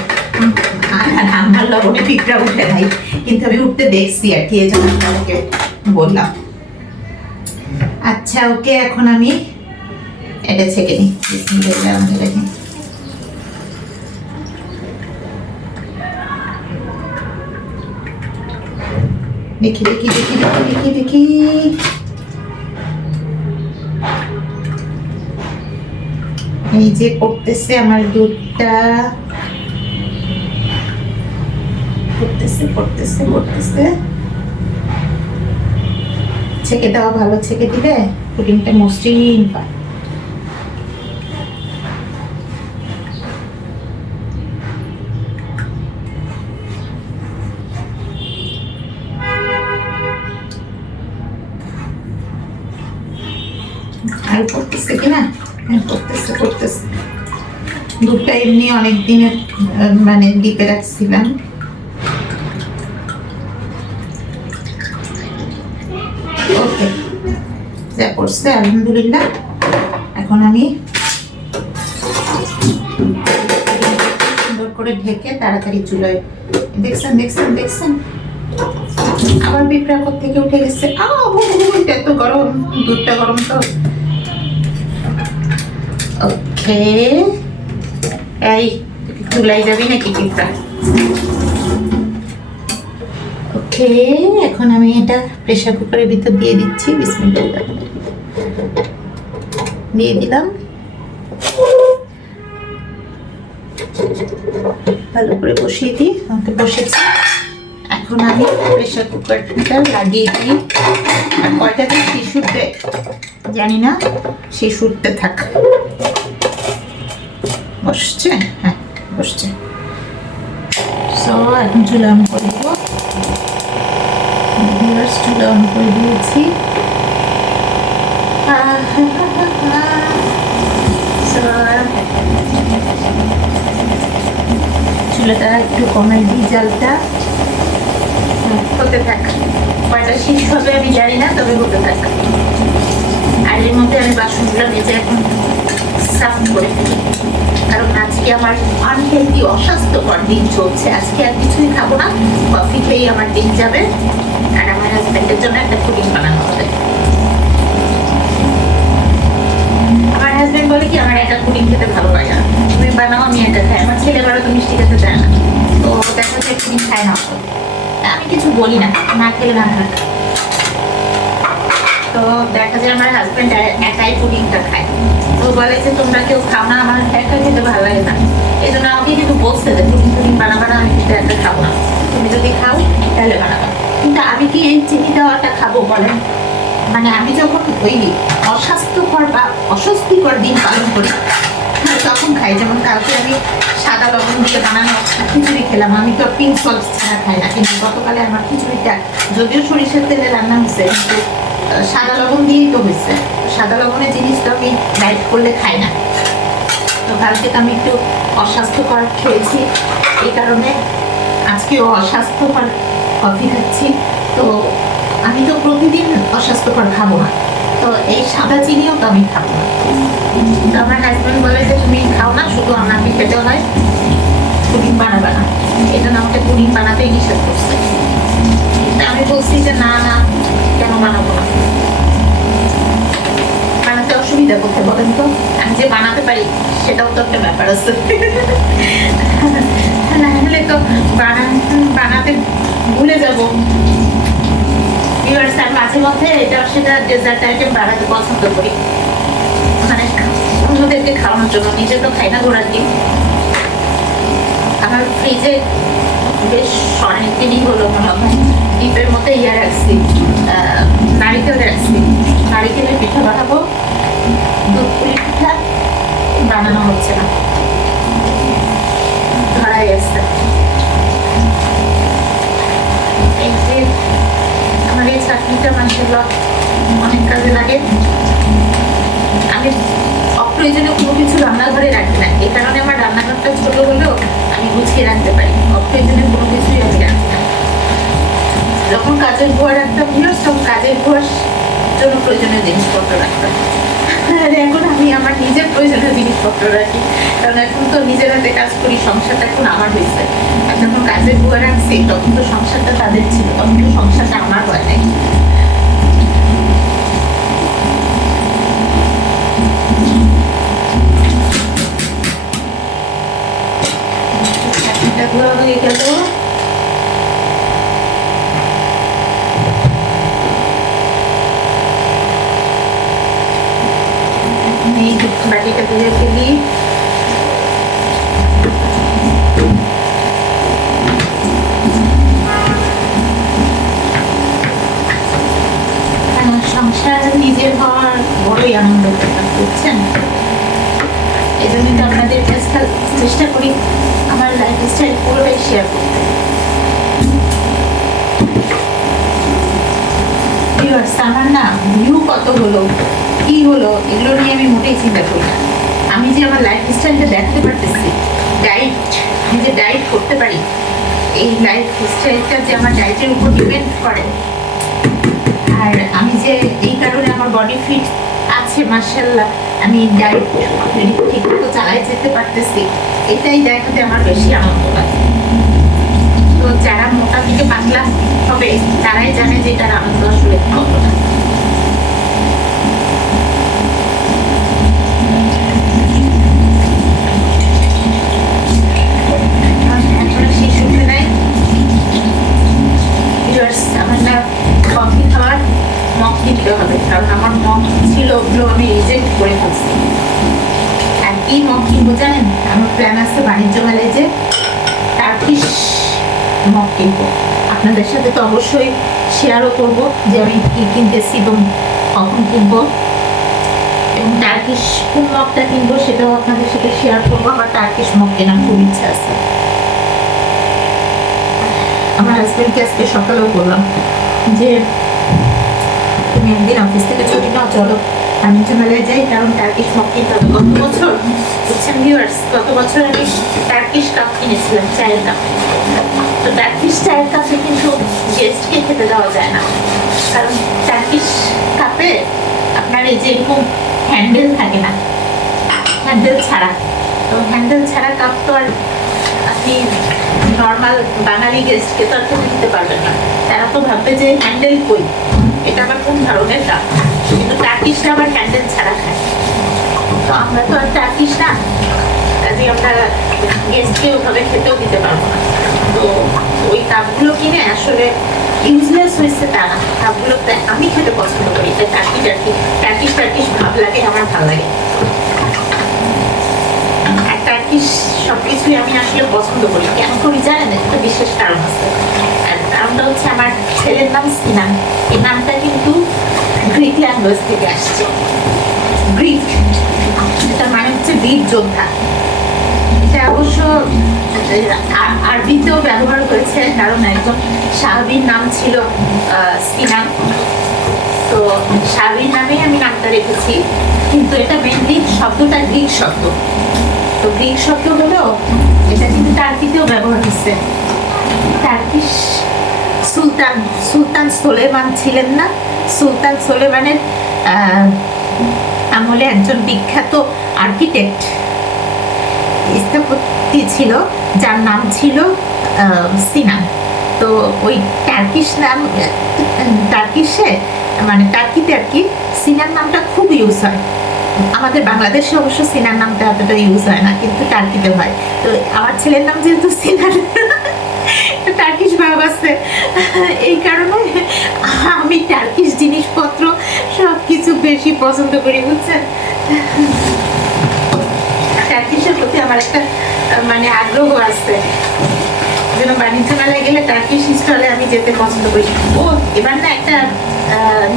আমার লবণে পিঁপড়া উঠে নাই, কিন্তু আমি উঠতে দেখছি আর কি, এই জন্য আপনাকে বললাম। আচ্ছা ওকে, এখন আমি এটা ছেঁকে নিই। দেখি দেখি দেখি দেখি দেখি দেখি, এই যে পড়তেছে আমার দুধটা, পড়তেছে পড়তেছে পড়তেছে। ছেঁকে দেওয়া ভালো, ছেঁকে দিলে পুডিংটা মসৃণ পায়। আর পড়তেছে কিনা, পড়তেছে পড়তেছে। দুধটা এমনি অনেক দিনের মানে ডিপে রাখছিলাম। ওকে, যা পড়ছে আলহামদুলিল্লাহ। এখন আমি সুন্দর করে ঢেকে তাড়াতাড়ি চুলায়, দেখছেন দেখছেন দেখছেন আবার পিঁপড়া থেকে উঠে গেছে। এত গরম, দুধটা গরম তো। ওকে, এই চুলাই যাবি নাকি পিঁপড়া? ওকে, এখন আমি এটা প্রেসার কুকারের ভিতর দিয়ে দিচ্ছি। বিসমিল্লাহ দিয়ে দিলাম, ভালো করে বসিয়ে দিই। আমাকে বসেছি, এখন আমি প্রেসার কুকারটা লাগিয়ে দিই। আর কয়টা দিন শিশুরতে জানি না, শিশুরতে থাক। বসছে, হ্যাঁ বসছে। সো এখন চুলা অন করে দেব। চুলা অন করে দিয়েছি। সো চুলাটা একটু কমাই দিই জালটা, হতে থাক। কয়টা শীষ হবে আমি জানি না, তবে হতে থাক। আর এর মধ্যে আমি বাসনগুলো মেজে এখন সাফ করে ফেলি, কারণ আজকে আমার আনহেলদি অস্বাস্থ্যকর দিন চলছে। আজকে আর কিছুই খাবো না, কফি খেয়েই আমার দিন যাবে। আর আমার হাজব্যান্ডের জন্য একটা পুডিং বানানো হবে। আমার হাজব্যান্ড বলে কি, আমার একটা পুডিং খেতে ভালো লাগে না, তুমি বানাও আমি এটা খাই। আমার ছেলে বড় তো মিষ্টি খেতে চায় না, তো দেখা যায় পুডিং খায় না। আমি কিছু বলি না, না খেলে না খায়। তো দেখা যায় আমার হাজব্যান্ড একাই পুডিংটা খায়। তো বলে যে তোমরা কেউ খাও না, আমার একা খেতে ভালো লাগে না। এই জন্য আমাকে কিন্তু বলছে যে পুডিং বানাবা না, আমি কিন্তু একটা খাবো না, তুমি যদি খাও তাহলে বানাবা। কিন্তু আমি কি এই চিনি দেওয়াটা খাবো বলেন? মানে আমি যখন ওই অস্বাস্থ্যকর বা অস্বস্তিকর দিন পালন করি তখন খাই। যেমন কালকে আমি সাদা লবণ দিয়ে বানানো খিচুড়ি খেলাম, আমি তো পিঙ্ক সস ছাড়া খাই না। কিন্তু গতকালে আমার খিচুড়িটা যদিও সরিষার তেলে রান্না হয়েছে, কিন্তু সাদা লবণ দিয়েই তো হয়েছে। সাদা লবণের জিনিস তো আমি ডায়েট করলে খাই না। তো কালকে তো আমি একটু অস্বাস্থ্যকর খেয়েছি, এই কারণে আজকেও অস্বাস্থ্যকর কফি খাচ্ছি। তো আমি তো প্রতিদিন অস্বাস্থ্যকর খাবো না, তো এই সাদা চিনিও তো আমি খাবো না। তো আমার হাজব্যান্ড বলে যে তুমি খাও না, শুধু আমাকে খেতে হয়, পুডিং বানাবে না। এটা না, আমাকে পুডিং বানাতেই নিষেধ করছে। আমি বলছি যে না না, কেন বানাবো না, বানাতে অসুবিধা কোথায় বলেন তো? আমি যে বানাতে পারি সেটাও তো একটা ব্যাপার আছে, না হলে তো বানাতে ভুলে যাবো। মাঝে মধ্যে এটা সেটা ডেজার্ট আইটেম বানাতে পছন্দ করি, মানে অন্যদেরকে খাওয়ানোর জন্য, নিজে তো খাই না ঘোরার দিন। আমার ফ্রিজে বেশ অনেক দিনই হলো মনে হয় ডিপের মধ্যে ইয়ে রাখছি, নারিকেল রাখছি। নারিকেলের পিঠা বানাবো, দুধ পুলি পিঠা বানানো হচ্ছে না, ধরাই আসছে। এই যে আমার এই চাটনিটা মাসাল্লাহ অনেক কাজে লাগে। আমি অপ্রয়োজনীয় কোনো কিছু রান্নাঘরে রাখি না, এই কারণে আমার রান্নাঘরটা ছোট হলেও আমি গুছিয়ে রাখতে পারি। অপ্রয়োজনীয় কোনো কিছুই আমি রাখি না। যখন কাজের বুয়া রাখতাম তখন কাজের বুয়ার জন্য প্রয়োজনীয় জিনিসপত্র রাখতাম, আর এখন আমি আমার নিজের প্রয়োজনীয় জিনিসপত্র রাখি। কারণ এখন তো নিজের হাতে কাজ করি, সংসারটা এখন আমার হয়েছে। আর যখন কাজের বুয়া রাখছি তখন তো সংসারটা তাদের ছিল, তখন তো সংসারটা আমার হয় নাই। গুঁড়ো হয়ে গেল, বাটিটা ধুয়ে ফেলি। সংসার নিজের হওয়ার বড়ই আনন্দ বুঝছেন। এই জন্যই তো আপনাদের চেষ্টা করি আমার লাইফ স্টাইল পুরোটাই শেয়ার করতে। আমার না ভিউ কত হলো, কি হলো, এগুলো নিয়ে আমি মোটেই চিন্তা করি না। আমি যে আমার লাইফ স্টাইলটা দেখাতে পারতেছি, ডায়েট, আমি যে ডায়েট করতে পারি, এই লাইফ স্টাইলটা যে আমার ডায়েটের উপর ডিপেন্ড করে, আর আমি যে এই কারণে আমার বডি ফিট আছে মাশাআল্লাহ, আমি ডায়েট ঠিক মতো চালাই যেতে পারতেছি, এটাই দেখাতে আমার বেশি আনন্দ লাগে। তো যারা মোটা থেকে পাতলা হবে তারাই জানে যে এটার আনন্দ আসলে কতটা। আমার না কফি খাওয়ার মগ কিনতে হবে, কারণ আমার মগ ছিল ওগুলো আমি রিজেক্ট করে ফেলছি। আর কি মগ কিনবো জানেন? আমার প্ল্যান আছে বাণিজ্য মেলায় যে টার্কিশ মগ কিনবো। আপনাদের সাথে তো অবশ্যই শেয়ারও করবো যে আমি কি কিনতেছি এবং কখন কিনবো, এবং টার্কিশ কোন মগটা কিনবো সেটাও আপনাদের সাথে শেয়ার করবো। আমার টার্কিশ মগ কেনার খুব ইচ্ছা আছে। আমার হাজবেন্ডকে আজকে সকালেও বললাম যে তুমি একদিন অফিস থেকে ছুটি নাও, চলো বাণিজ্য মেলায় যাই কারণ টার্কিশ মগ কিনতে হবে। গত বছর বুঝছেন ভিউয়ার্স, গত বছর আমি টার্কিশ কাপ কিনেছিলাম, চায়ের কাপ। তো টার্কিশ চায়ের কাপে কিন্তু গেস্টকে খেতে দেওয়া যায় না, কারণ টার্কিশ কাপে আপনার এই যে এরকম হ্যান্ডেল থাকে না, হ্যান্ডেল ছাড়া। তো হ্যান্ডেল ছাড়া কাপ তো আর আপনি নর্মাল বাঙালি গেস্টকে তো আর খেতে দিতে পারবেন না। তারা তো ভাববে যে হ্যান্ডেল কই, এটা আবার কোন ধরনের কাপ। কিন্তু টার্কিশরা আবার হ্যান্ডেল ছাড়া খায়। তো আমরা তো আর টার্কিশ না, কাজে আমরা গেস্টকে ওভাবে খেতেও দিতে পারবো না। তো ওই কাপগুলো কিনে আসলে ইউজলেস হয়েছে তা না, কাপগুলোতে আমি খেতে পছন্দ করি। যে টার্কিশ ভাব লাগে, আমার ভালো লাগে। আর টার্কিশ সবকিছুই আমি আসলে পছন্দ করি। কেন করি জানেন? একটা বিশেষ কারণ আছে। আর কারণটা হচ্ছে আমার ছেলের নাম সিনান। এই নামটা কিন্তু গ্রিক ল্যাঙ্গুয়েজ থেকে আসছে। গ্রিক, এটা মানে হচ্ছে বীর যোদ্ধা। এটা অবশ্য আরবিতেও ব্যবহার হয়েছে, কারণ একজন সাহাবীর নাম ছিল সিনান। তো সাহাবীর নামেই আমি নামটা রেখেছি, কিন্তু এটা মেনলি শব্দটা গ্রিক শব্দ। তো গ্রিক শব্দ হলেও এটা কিন্তু টার্কিতেও ব্যবহার হচ্ছে। টার্কিশ সুলতান সোলেমান ছিলেন না? সুলতান সোলেমানের আমলে একজন বিখ্যাত আর্কিটেক্ট, স্থপতি ছিল, যার নাম ছিল সিনান। তো ওই টার্কিশ নাম, টার্কিশে মানে টার্কিতে আর কি সিনান নামটা খুব ইউজ হয়। আমাদের বাংলাদেশে অবশ্য সিনান নামটা এতটা ইউজ হয় না, কিন্তু টার্কিতে হয়। তো আমার ছেলের নাম যেহেতু সিনান, টার্কিশ ভাব আছে, এই কারণে আমি টার্কিশ জিনিসপত্র সব কিছু বেশি পছন্দ করি, বুঝছেন? টার্কিশের প্রতি আমার একটা মানে আগ্রহ আছে। যেন বাণিজ্য মেলায় গেলে টার্কিশ স্টলে আমি যেতে পছন্দ করি। ও এবার না একটা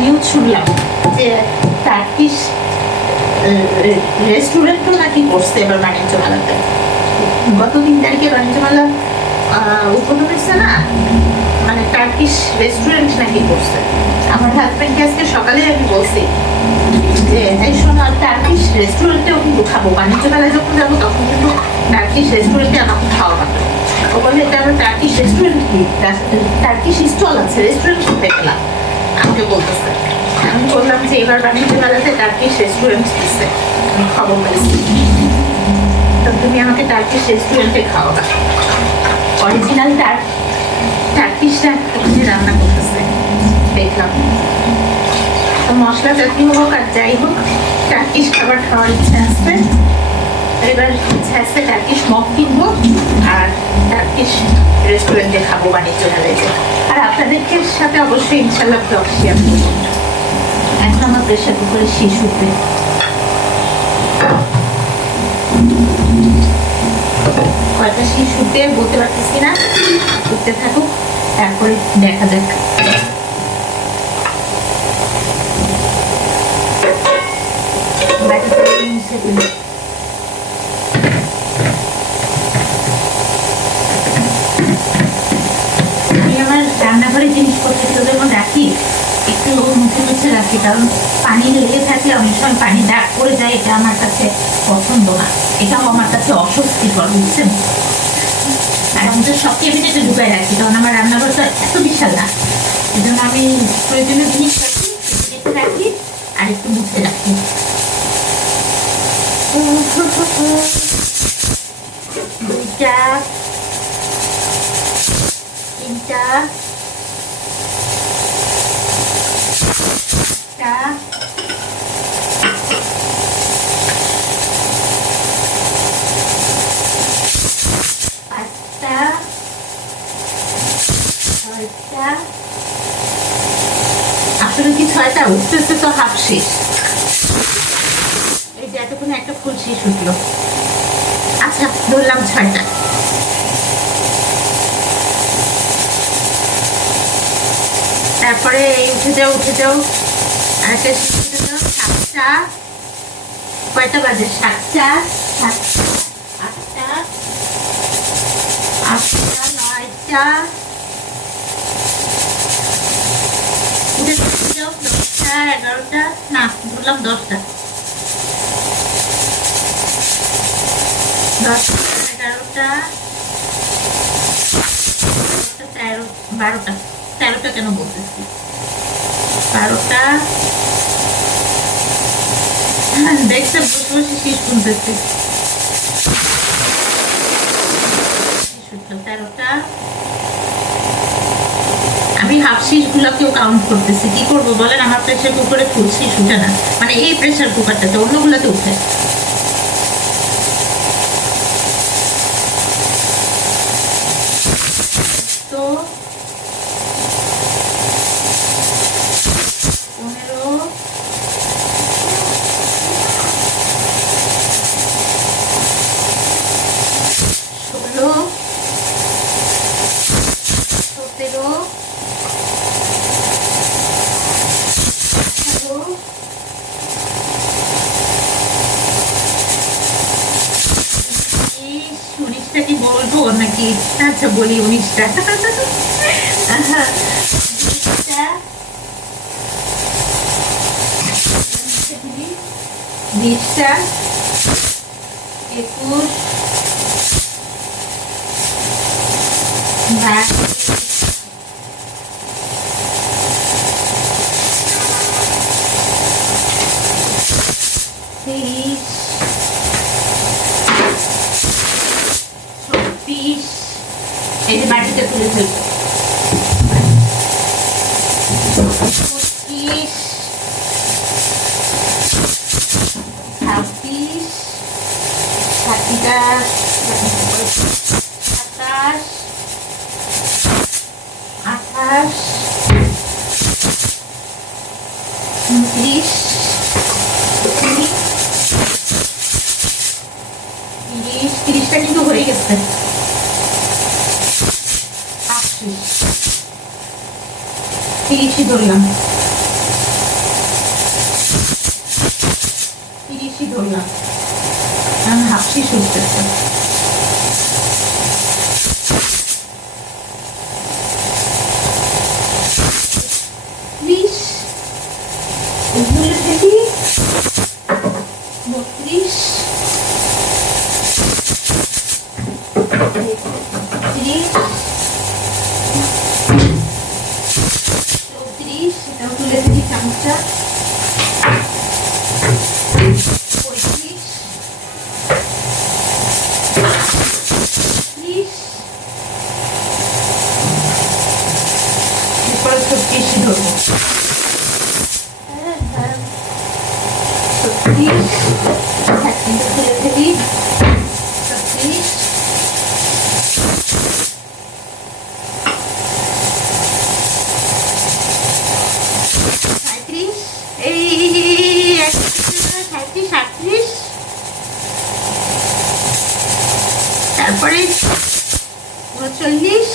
নিউজ শুনলাম যে টার্কিশ রেস্টুরেন্টও নাকি করছে এবার বাণিজ্য মেলাতে। গত 3 তারিখে বাণিজ্য মেলা উদ্বোধন হচ্ছে না, মানে টার্কিশ রেস্টুরেন্ট নাকি করছে। আমার হাজবেন্ডকে আজকে সকালে আমি বলছি যে এই শোনো, টার্কিশ রেস্টুরেন্টেও কিন্তু খাবো, বাণিজ্য মেলায় যখন যাবো তখন কিন্তু টার্কিশ রেস্টুরেন্টে আমাকে খাওয়া পাবে। ও বলে এটা আমার টার্কিশ রেস্টুরেন্ট কি, টার্কিশ স্টল আছে, রেস্টুরেন্ট কোথায় গেলাম আমাকে বলতেছে। আমি বললাম যে এবার বাণিজ্য মেলাতে টার্কিশ রেস্টুরেন্ট দিচ্ছে, আমি খবর পেয়েছি। তো তুমি আমাকে টার্কিশ রেস্টুরেন্টে খাওয়াবা। অরিজিনাল টার্কিশরা ওখানে রান্না করতেছে দেখলাম। তো মশলা জাতীয় হোক আর যাই হোক, টার্কিশ খাবার খাওয়ার ইচ্ছা আসছে। এবার ইচ্ছা আসছে টার্কিশ মগ কিনবো আর টার্কিশ রেস্টুরেন্টে খাবো বাণিজ্য মেলায়। আর আপনাদেরকে সাথে অবশ্যই ইনশাল্লাহ ব্লগ শেয়ার করবো। এখন আমার প্রেশার কুকারে শীষ উঠবে। কয়টা শীষ উঠবে বলতে পারতেছি না, উঠতে থাকুক, তারপরে দেখা যাক। আমার রান্নাঘরের জিনিসপত্র যখন রাখি একটু মুছে রাখি, কারণ পানি লেগে থাকলে অনেক সময় পানি দাগ পড়ে যায়। এটা আমার কাছে পছন্দ না, এটাও আমার কাছে অস্বস্তিকর, বুঝছেন? আর আমি তো সব ক্যাবিনেটে ঢুকাই রাখি, কারণ আমার রান্নাঘরটা এত বিশাল না। এই জন্য আমি প্রয়োজনীয় জিনিস রাখি আর একটু মুছে রাখি। দুইটা, তিনটা, পাঁচটা, ছয়টা। আসলে কি 6টা উঠতেছে তো হাফ শেষ। এই যে এতক্ষণে একটা ফুল শেষ উঠলো। আচ্ছা ধরলাম 6টা। তারপরে এই উঠে যাও আরেকটা উঠে যাও। 7টা, কয়টা বাজে? 7টা, 8টা, 9টা, উঠে যাও। 11টা, না বললাম 10টা, 10টা, 11টা, 13, 12টা, 13টা কেন বলতেছি, 12টা। দেখতে বসে বসে শীষ শুনতেছি। 13টা। আমি হাফ শীষ গুলাকেও কাউন্ট করতেছি, কি করবো বলেন, আমার প্রেসার কুকারে ফুল শীষ উঠে না, মানে এই প্রেসার কুকারটাতে, অন্যগুলাতে উঠে। তো 15, 16, 17, 18, 19টা কি বলবো নাকি? আচ্ছা বলি 19টা। 20টা, 21, 22, 23, 24, এই যে বাটিটা তুলে ফেলবো, 25, 26, 27, 27, 28, 29, 30টা কিন্তু হয়ে গেছে, 30ই ধরলাম, 30ই ধরলাম, আমি হাফসি শুনতেছে। 30, এগুলো থেকে 32, 33, 34, সেটাও তুলে দিই চামচটা, 35, 30, এরপরে 36 ধরবো, 36, ঢাকনিটা তুলে ফেলি, 36, 37, এই 37, 38, তারপরে 39,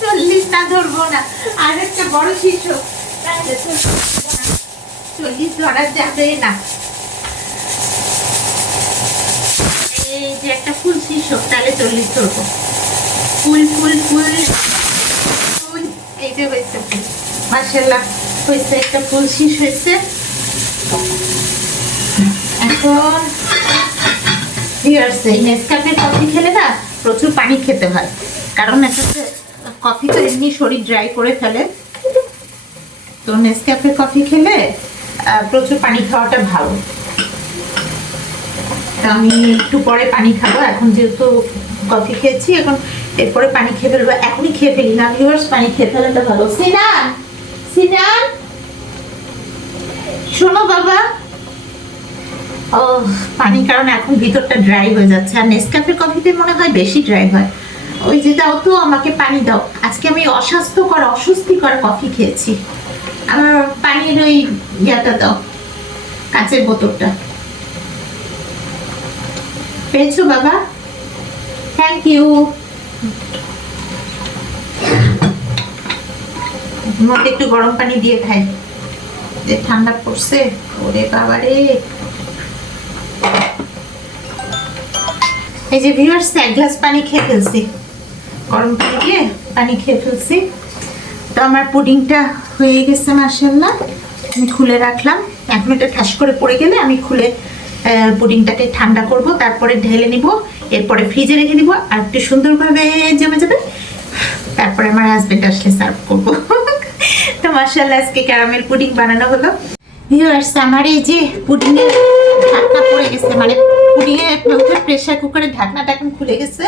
40 না ধরবো না, আর একটা বড় শীর্ষ, 40 ধরা যাবে না। এই যে একটা ফুল শীর্ষ, তাহলে 40 ধরবো, ফুল ফুল ফুল ফুল, এই যে হয়েছে ফুল, মাশাআল্লাহ হয়েছে, একটা ফুল শীষ হয়েছে। এখন নেসক্যাফে কফি খেলে না প্রচুর পানি খেতে হয়, কারণ একটা কফি তো এমনি শরীর ড্রাই করে ফেলে, তো নেসক্যাফে কফি খেলে প্রচুর পানি খাওয়াটা ভালো। আমি একটু পরে পানি খাবো, এখন যেহেতু কফি খেয়েছি, এখন এরপরে পানি খেয়ে ফেলবো, এখনই খেয়ে ফেলি না ভিউয়ার্স, পানি খেয়ে ফেলাটা ভালো। সিনান, সিনান শোনো বাবা, ও পানি, কারণ এখন ভিতরটা ড্রাই হয়ে যাচ্ছে, আর নেসক্যাফে কফিতে মনে হয় বেশি ড্রাই হয়। ওই যে দাও তো আমাকে পানি দাও, আজকে আমি অস্বাস্থ্যকর অস্বস্তিকর কফি খেয়েছি, আমার পানির ওই ইয়াটা দাও, কাঁচের বোতলটা পেয়েছো বাবা? Thank you. মধ্যে একটু গরম পানি দিয়ে খাই, যে ঠান্ডা পড়ছে, ওরে বাবা রে। এই যে ভিউয়ার্স, এক গ্লাস পানি খেয়ে ফেলছি, গরম পানি দিয়ে পানি খেয়ে ফেলছি। তো আমার পুডিংটা হয়ে গেছে মাশাআল্লাহ। আমি খুলে রাখলাম, এখন এটা ঠাস করে পড়ে গেলে আমি খুলে পুডিংটাকে ঠান্ডা করব, তারপরে ঢেলে নিব, এরপরে ফ্রিজে রেখে দিব আর একটু সুন্দরভাবে জমে যাবে। তারপরে আমার হাজবেন্ড আসলে সার্ভ করব। তো মাশাআল্লাহ আজকে ক্যারামেল পুডিং বানানো হলো। ভিউয়ার্স, আমার এই যে পুডিংয়ের ঢাকনা পড়ে গেছে, মানে পুডিংয়ের প্রেসার কুকারের ঢাকনাটা এখন খুলে গেছে।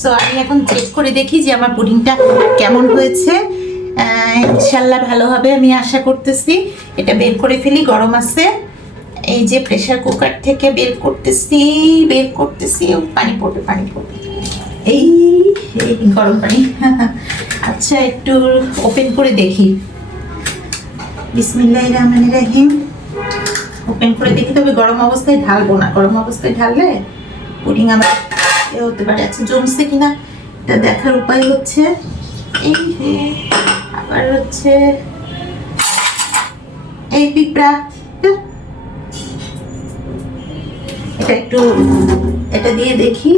সো আমি এখন চেক করে দেখি যে আমার পুডিংটা কেমন হয়েছে। ইনশাল্লাহ ভালো হবে আমি আশা করতেছি। এটা বের করে ফেলি, গরম আছে। এই যে প্রেসার কুকার থেকে বের করতেছি। পানি পড়বে এই গরম পানি। আচ্ছা, একটু ওপেন করে দেখি। বিসমিল্লাহির রহমানির রহিম। ওপেন করে দেখি, তবে গরম অবস্থায় ঢালবো না, গরম অবস্থায় ঢাললে পুডিং আমার হতে পারে। আচ্ছা, জমছে কিনা এটা দেখার উপায় হচ্ছে এই আবার হচ্ছে এই পিঁপড়া, এটা দিয়ে দেখি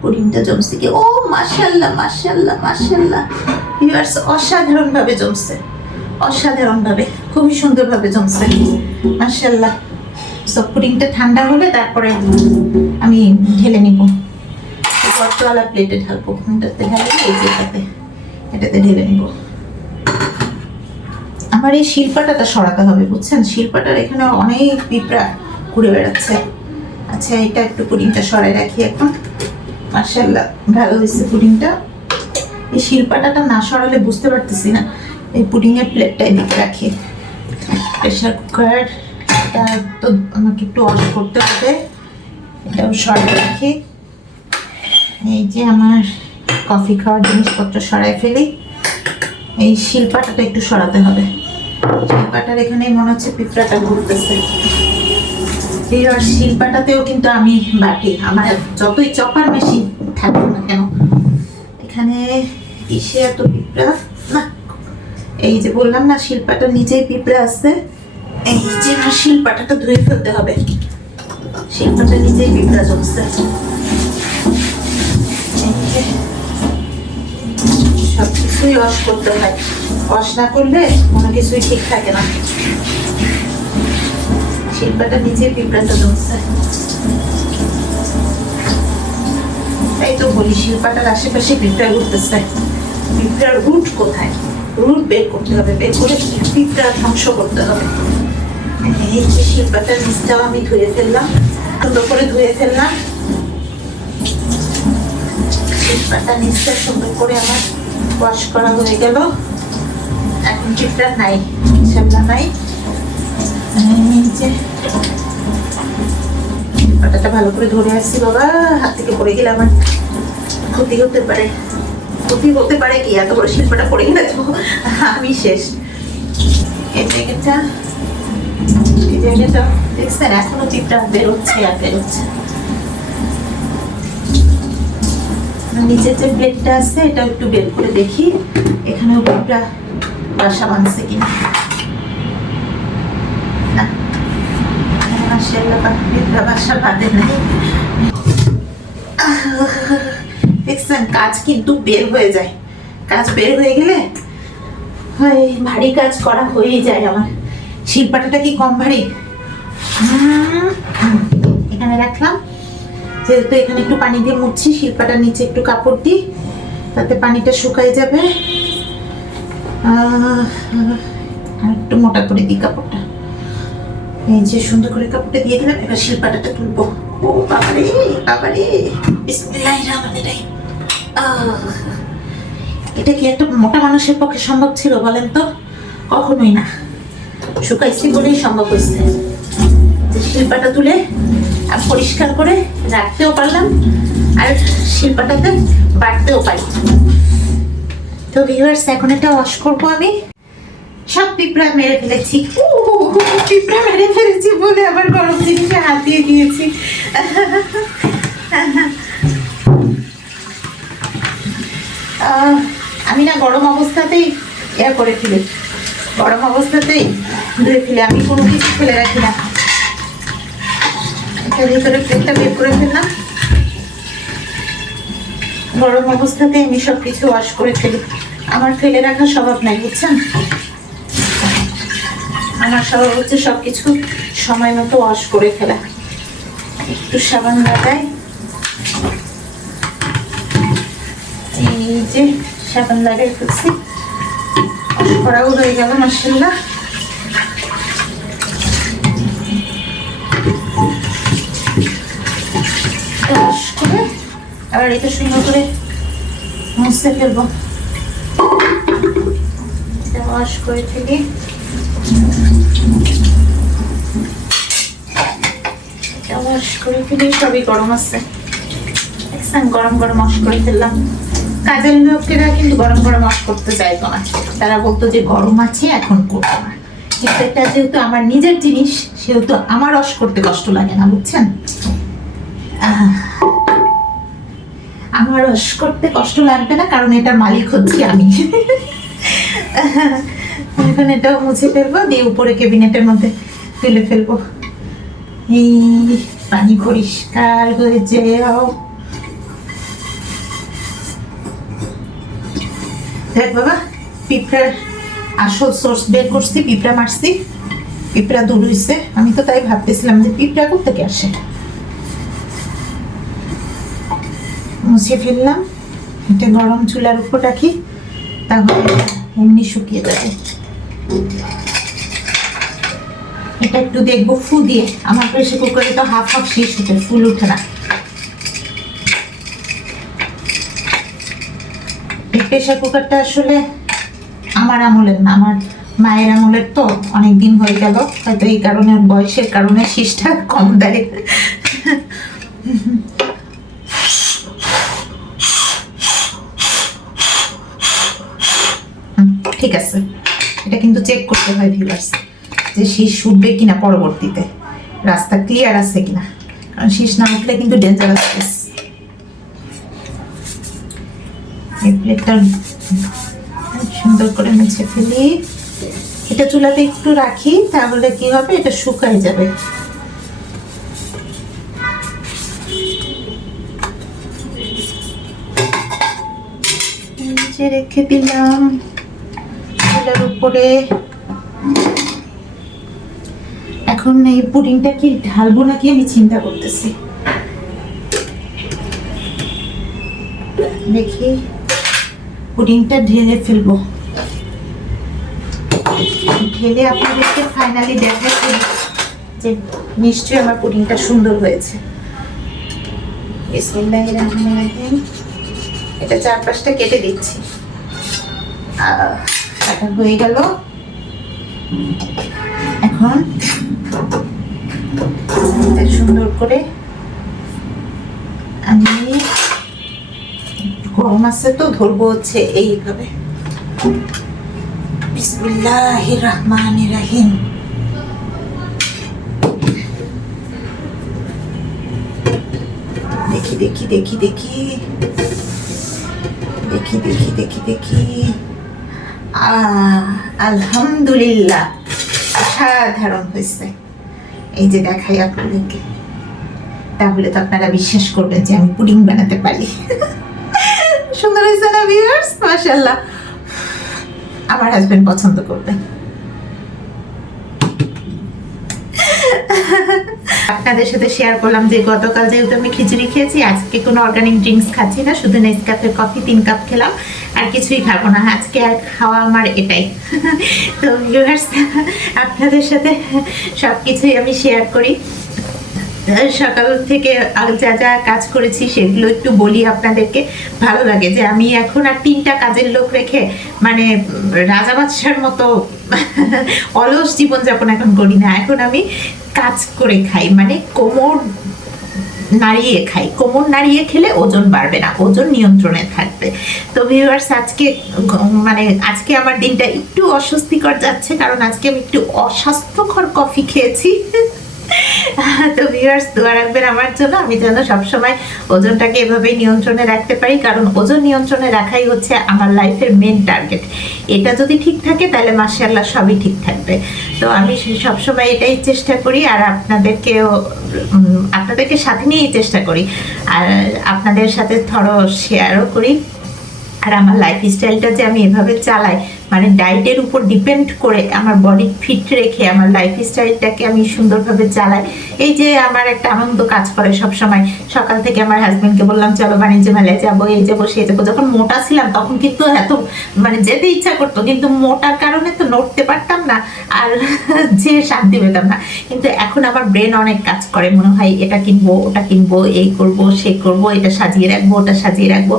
পুডিংটা জমছে কি। ও মাশাআল্লাহ মাশাআল্লাহ মাশাআল্লাহ, ভিউয়ার্স অসাধারণ ভাবে জমছে, অসাধারণ ভাবে, খুবই সুন্দর ভাবে জমছে মাশাআল্লাহ। সব পুডিংটা ঠান্ডা হলে তারপরে আমি ঢেলে নিব, গর্তওয়ালা প্লেটে ঢালবো। এটাতে ঢালে এই যে এটাতে ঢেলে নিব। আমার এই শিলপাটাটা সরাতে হবে, বুঝছেন? শিলপাটার এখানে অনেক পিঁপড়া ঘুরে বেড়াচ্ছে। আচ্ছা, এটা একটু পুডিংটা সরাই রাখি এখন। মাশাআল্লাহ ভালো হয়েছে পুডিংটা। এই শিলপাটাটা না সরালে বুঝতে পারতেছি না। এই পুডিংয়ের প্লেটটা এদিকে রাখি। প্রেশার কুকার এটা তো আমাকে একটু অন করতে হবে, এটাও সরাই রাখি। এই যে আমার কফি খাওয়ার জিনিসপত্র সরাই ফেলি। এই শিলপাটাটা একটু সরাতে হবে, শিলপাটার এখানে মনে হচ্ছে পিঁপড়াটা ঘুরতেছে। আর শিলপাটাতেও কিন্তু আমি বাটি, আমার যতই চপার মেশিন থাকুক না কেন, এখানে ইসে এত পিঁপড়া না। এই যে বললাম না, শিলপাটার নিচেই পিঁপড়া আছে। এই যে আমার শিলপাটাটা ধুয়ে ফেলতে হবে, শিলপাটার নিচেই পিঁপড়া জমছে। সব কিছুই ওয়াশ করতে হয়, ওয়াশ না করলে কোনো কিছুই ঠিক থাকে না। শিল্পাটা নিচে পিঁপড়াটা জমছে, তাই তো বলি শিল্পাটার আশেপাশে পিঁপড়া ঘুরতেছে। পিঁপড়ার রুট কোথায়? রুট বের করতে হবে, বের করে পিঁপড়া ধ্বংস করতে হবে। এই যে শিল্পাটার নিচটাও আমি ধুয়ে ফেললাম, সুন্দর করে ধুয়ে ফেললাম। শিল্পাটা নিচটা সুন্দর করে আমার ওয়াশ করা হয়ে গেল। এখন পিঁপড়া নাই, শিল্পা নাই। পাটাটা ভালো করে ধরে আসছি। বাবা, হাত থেকে পড়ে গেলে আমার ক্ষতি হতে পারে। ক্ষতি হতে পারে কি, এত বড় শিল্পটা পড়ে গেলে তো আমি শেষ। এই জায়গাটা দেখছেন, এখনো পিঁপড়া বেরোচ্ছে আর বেরোচ্ছে। নিচের যে প্লেটটা আছে এটা একটু বের করে দেখি, এখানেও পিঁপড়া বাসা বাঁধছে কিনা। না, বাসা বাঁধে নাই। দেখছেন, কাজ কিন্তু বের হয়ে যায়। কাজ বের হয়ে গেলে ভারী কাজ করা হয়েই যায় আমার। শিলপাটাটা কি কম ভারী? এখানে রাখলাম, যেহেতু এখানে একটু পানি দিয়ে মুছছি, শিলপাটার নিচে একটু কাপড় দিই, তাতে পানিটা শুকাই যাবে। আর একটু মোটা করে দিই কাপড়টা। এই যে সুন্দর করে কাপড়টা দিয়ে দিলাম। এবার শিলপাটাটা তুলবো। ও বাবারে বাবারে, বিসমিল্লাহির রহমানির রহিম। এটা কি একটা মোটা মানুষের পক্ষে সম্ভব ছিল বলেন তো? কখনোই না। শুকাইছি বলেই সম্ভব হয়েছে। শিলপাটা তুলে আর পরিষ্কার করে রাখতেও পারলাম, আর শিলপাটাতে বাটতেও পারি। তো ভিউয়ার্স, এখন এটা ওয়াশ করবো আমি। সব পিঁপড়া মেরে ফেলেছি। পিঁপড়া মেরে ফেলেছি বলে আবার গরম জিনিসে হাত দিয়ে দিয়েছি। আমি না গরম অবস্থাতেই করে ফেলি, গরম অবস্থাতেই ধুয়ে ফেলি, আমি কোনো কিছু ফেলে রাখি না। এটার ভিতরে প্লেটটা বের করে ফেললাম, গরম অবস্থাতেই আমি সব কিছু ওয়াশ করে ফেলি। আমার ফেলে রাখার স্বভাব নাই, বুঝছেন? আমার স্বভাব হচ্ছে সবকিছু সময় মতো ওয়াশ করে ফেলা। একটু সাবান লাগাই, এই যে সাবান লাগাই ফেলছি, ওয়াশ করাও হয়ে গেল মাশাআল্লাহ। ওয়াশ করে আবার এটা সুন্দর করে মুছে ফেলবো। ওয়াশ করে ফেলি, ওয়াশ করে ফেলি। সবই গরম আছে, গরম গরম ওয়াশ করে ফেললাম। কাজের লোকেরা কিন্তু গরম গরম ওয়াশ করতে চাইতো না, তারা বলতো যে গরম আছে এখন করবো না। কিন্তু এটা যেহেতু আমার নিজের জিনিস, সেহেতু আমার ওয়াশ করতে কষ্ট লাগে না, বুঝছেন? আমার ওয়াশ করতে কষ্ট লাগবে না, কারণ এটার মালিক হচ্ছি আমি। এখন এটাও মুছে ফেলবো, দিয়ে উপরে ক্যাবিনেটের মধ্যে ফেলে ফেলবো। এই পানি পরিষ্কার হয়ে যাও। দেখ বাবা, পিঁপড়ার আসল সোর্স বের করছি, পিঁপড়া মারছি, পিঁপড়া দূর হইছে। আমি তো তাই ভাবতেছিলাম যে পিঁপড়া কোথেকে আসে। মুছে ফেললাম, এটা গরম চুলার উপর রাখি, তাহলে এমনি শুকিয়ে যাবে। এটা একটু দেখবো ফু দিয়ে, আমার প্রেসার কুকারে তো হাফ হাফ শেষ হতে, ফুল উঠে না। এই প্রেসার কুকারটা আসলে আমার আমলের না, আমার মায়ের আমলের, তো অনেক দিন হয়ে গেল, হয়তো এই কারণে, বয়সের কারণে শীষটা কম দেয়। ঠিক আছে, এটা কিন্তু চেক করতে হয় ভিউয়ার্স, যে শীষ উঠবে কিনা পরবর্তীতে, রাস্তা ক্লিয়ার আছে কিনা, কারণ শীষ না উঠলে কিন্তু ডেঞ্জারাস কেস। এই প্লেটটা সুন্দর করে মুছে ফেলি। এটা চুলাতে একটু রাখি, তাহলে কি হবে, এটা শুকায় যাবে। নিচে রেখে দিলাম চুলার উপরে। এখন এই পুডিংটা কি ঢালবো নাকি আমি চিন্তা করতেছি, দেখি পুডিংটা ঢেলে ফেলবো। ঢেলে আপনাদেরকে ফাইনালি দেখাচ্ছি যে নিশ্চয়ই আমার পুডিংটা সুন্দর হয়েছে। বিসমিল্লাহির রহমানির রহিম। এটা চারপাশটা কেটে দিচ্ছি। কাটা হয়ে গেল। এখন সুন্দর করে আমি, গরম আছে তো ধরবো হচ্ছে এইভাবে। বিসমিল্লাহির রহমানির রহিম। দেখি দেখি দেখি দেখি দেখি দেখি দেখি দেখি আলহামদুলিল্লাহ, অসাধারণ হয়েছে। এই যে দেখাই আপনাদেরকে, তাহলে তো আপনারা বিশ্বাস করবেন যে আমি পুডিং বানাতে পারি। সুন্দর হয়েছে না ভিউয়ার্স? মাশাআল্লাহ, আমার হাজবেন্ড পছন্দ করবেন। আপনাদের সাথে শেয়ার করলাম যে গতকাল যেহেতু আমি খিচুড়ি খেয়েছি, আজকে কোনো অর্গানিক ড্রিঙ্কস খাচ্ছি না, শুধু নেসক্যাফের কফি 3 কাপ খেলাম, আর কিছুই খাবো না আজকে। আর খাওয়া আমার এটাই। তো ভিউয়ার্স, আপনাদের সাথে সব কিছুই আমি শেয়ার করি। সকাল থেকে যা যা কাজ করেছি সেগুলো একটু বলি আপনাদেরকে, ভালো লাগে যে আমি এখন আর 3টা কাজের লোক রেখে মানে রাজা বাদশার মতো অলস জীবনযাপন এখন করি না। এখন আমি কাজ করে খাই, মানে কোমর নাড়িয়ে খাই। কোমর নাড়িয়ে খেলে ওজন বাড়বে না, ওজন নিয়ন্ত্রণে থাকবে। তো ভিউয়ার্স, আজকে আমার দিনটা একটু অস্বস্তিকর যাচ্ছে, কারণ আজকে আমি একটু অস্বাস্থ্যকর কফি খেয়েছি। তো ভিউয়ার্স, দোয়া রাখবেন আমার জন্য, আমি যেন সবসময় ওজনটাকে এভাবেই নিয়ন্ত্রণে রাখতে পারি, কারণ ওজন নিয়ন্ত্রণে রাখাই হচ্ছে আমার লাইফের মেন টার্গেট। এটা যদি ঠিক থাকে তাহলে মাশাআল্লাহ সবই ঠিক থাকবে। তো আমি সবসময় এটাই চেষ্টা করি, আর আপনাদেরকে সাথে নিয়েই চেষ্টা করি, আর আপনাদের সাথে শেয়ারও করি। আর আমার লাইফ স্টাইলটা যে আমি এভাবে চালাই, মানে ডায়েটের উপর ডিপেন্ড করে আমার বডি ফিট রেখে আমার লাইফ স্টাইলটাকে আমি সুন্দরভাবে চালাই, এই যে আমার একটা আনন্দ কাজ করে সব সময়। সকাল থেকে আমার হাজবেন্ডকে বললাম চলো বাণিজ্য মেলায় যাবো, এই যাবো সেই যাবো। যখন মোটা ছিলাম তখন কিন্তু এত মানে যেতে ইচ্ছা করতো, কিন্তু মোটার কারণে তো নড়তে পারতাম না আর যে শান্তি পেতাম না। কিন্তু এখন আমার ব্রেন অনেক কাজ করে, মনে হয় এটা কিনবো ওটা কিনবো, এই করব সে করব, এটা সাজিয়ে রাখবো ওটা সাজিয়ে রাখবো।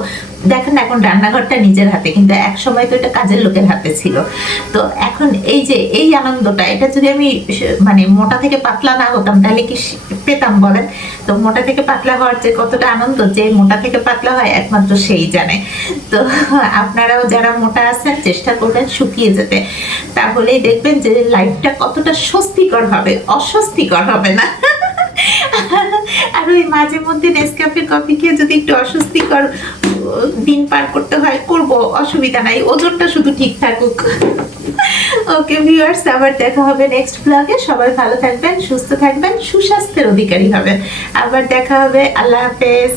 দেখেন না এখন রান্নাঘরটা নিজের হাতে, কিন্তু এক সময় তো এটা কাজের লোকের হাতে ছিল। তো এখন এই যে এই আনন্দটা, এটা যদি আমি মানে মোটা থেকে পাতলা না হতাম তাহলে কি পেতাম বলেন? তো মোটা থেকে পাতলা হওয়ার যে কতটা আনন্দ, যে মোটা থেকে পাতলা হয় একমাত্র সেই জানে। তো আপনারাও যারা মোটা আছেন চেষ্টা করবেন শুকিয়ে যেতে, তাহলেই দেখবেন যে লাইফটা কতটা স্বস্তিকর হবে, অস্বস্তিকর হবে না। আর ওই মাঝে মধ্যে নেসক্যাফে কফি খেয়ে যদি একটু অস্বস্তিকর দিন পার করতে হয় করব, অসুবিধা নাই, ওজনটা শুধু ঠিক থাকুক। ওকে ভিউয়ার্স, আবার দেখা হবে নেক্সট ব্লগে। সবাই ভালো থাকবেন, সুস্থ থাকবেন, সুস্বাস্থ্যের অধিকারী হবেন। আবার দেখা হবে। আল্লাহ হাফেজ।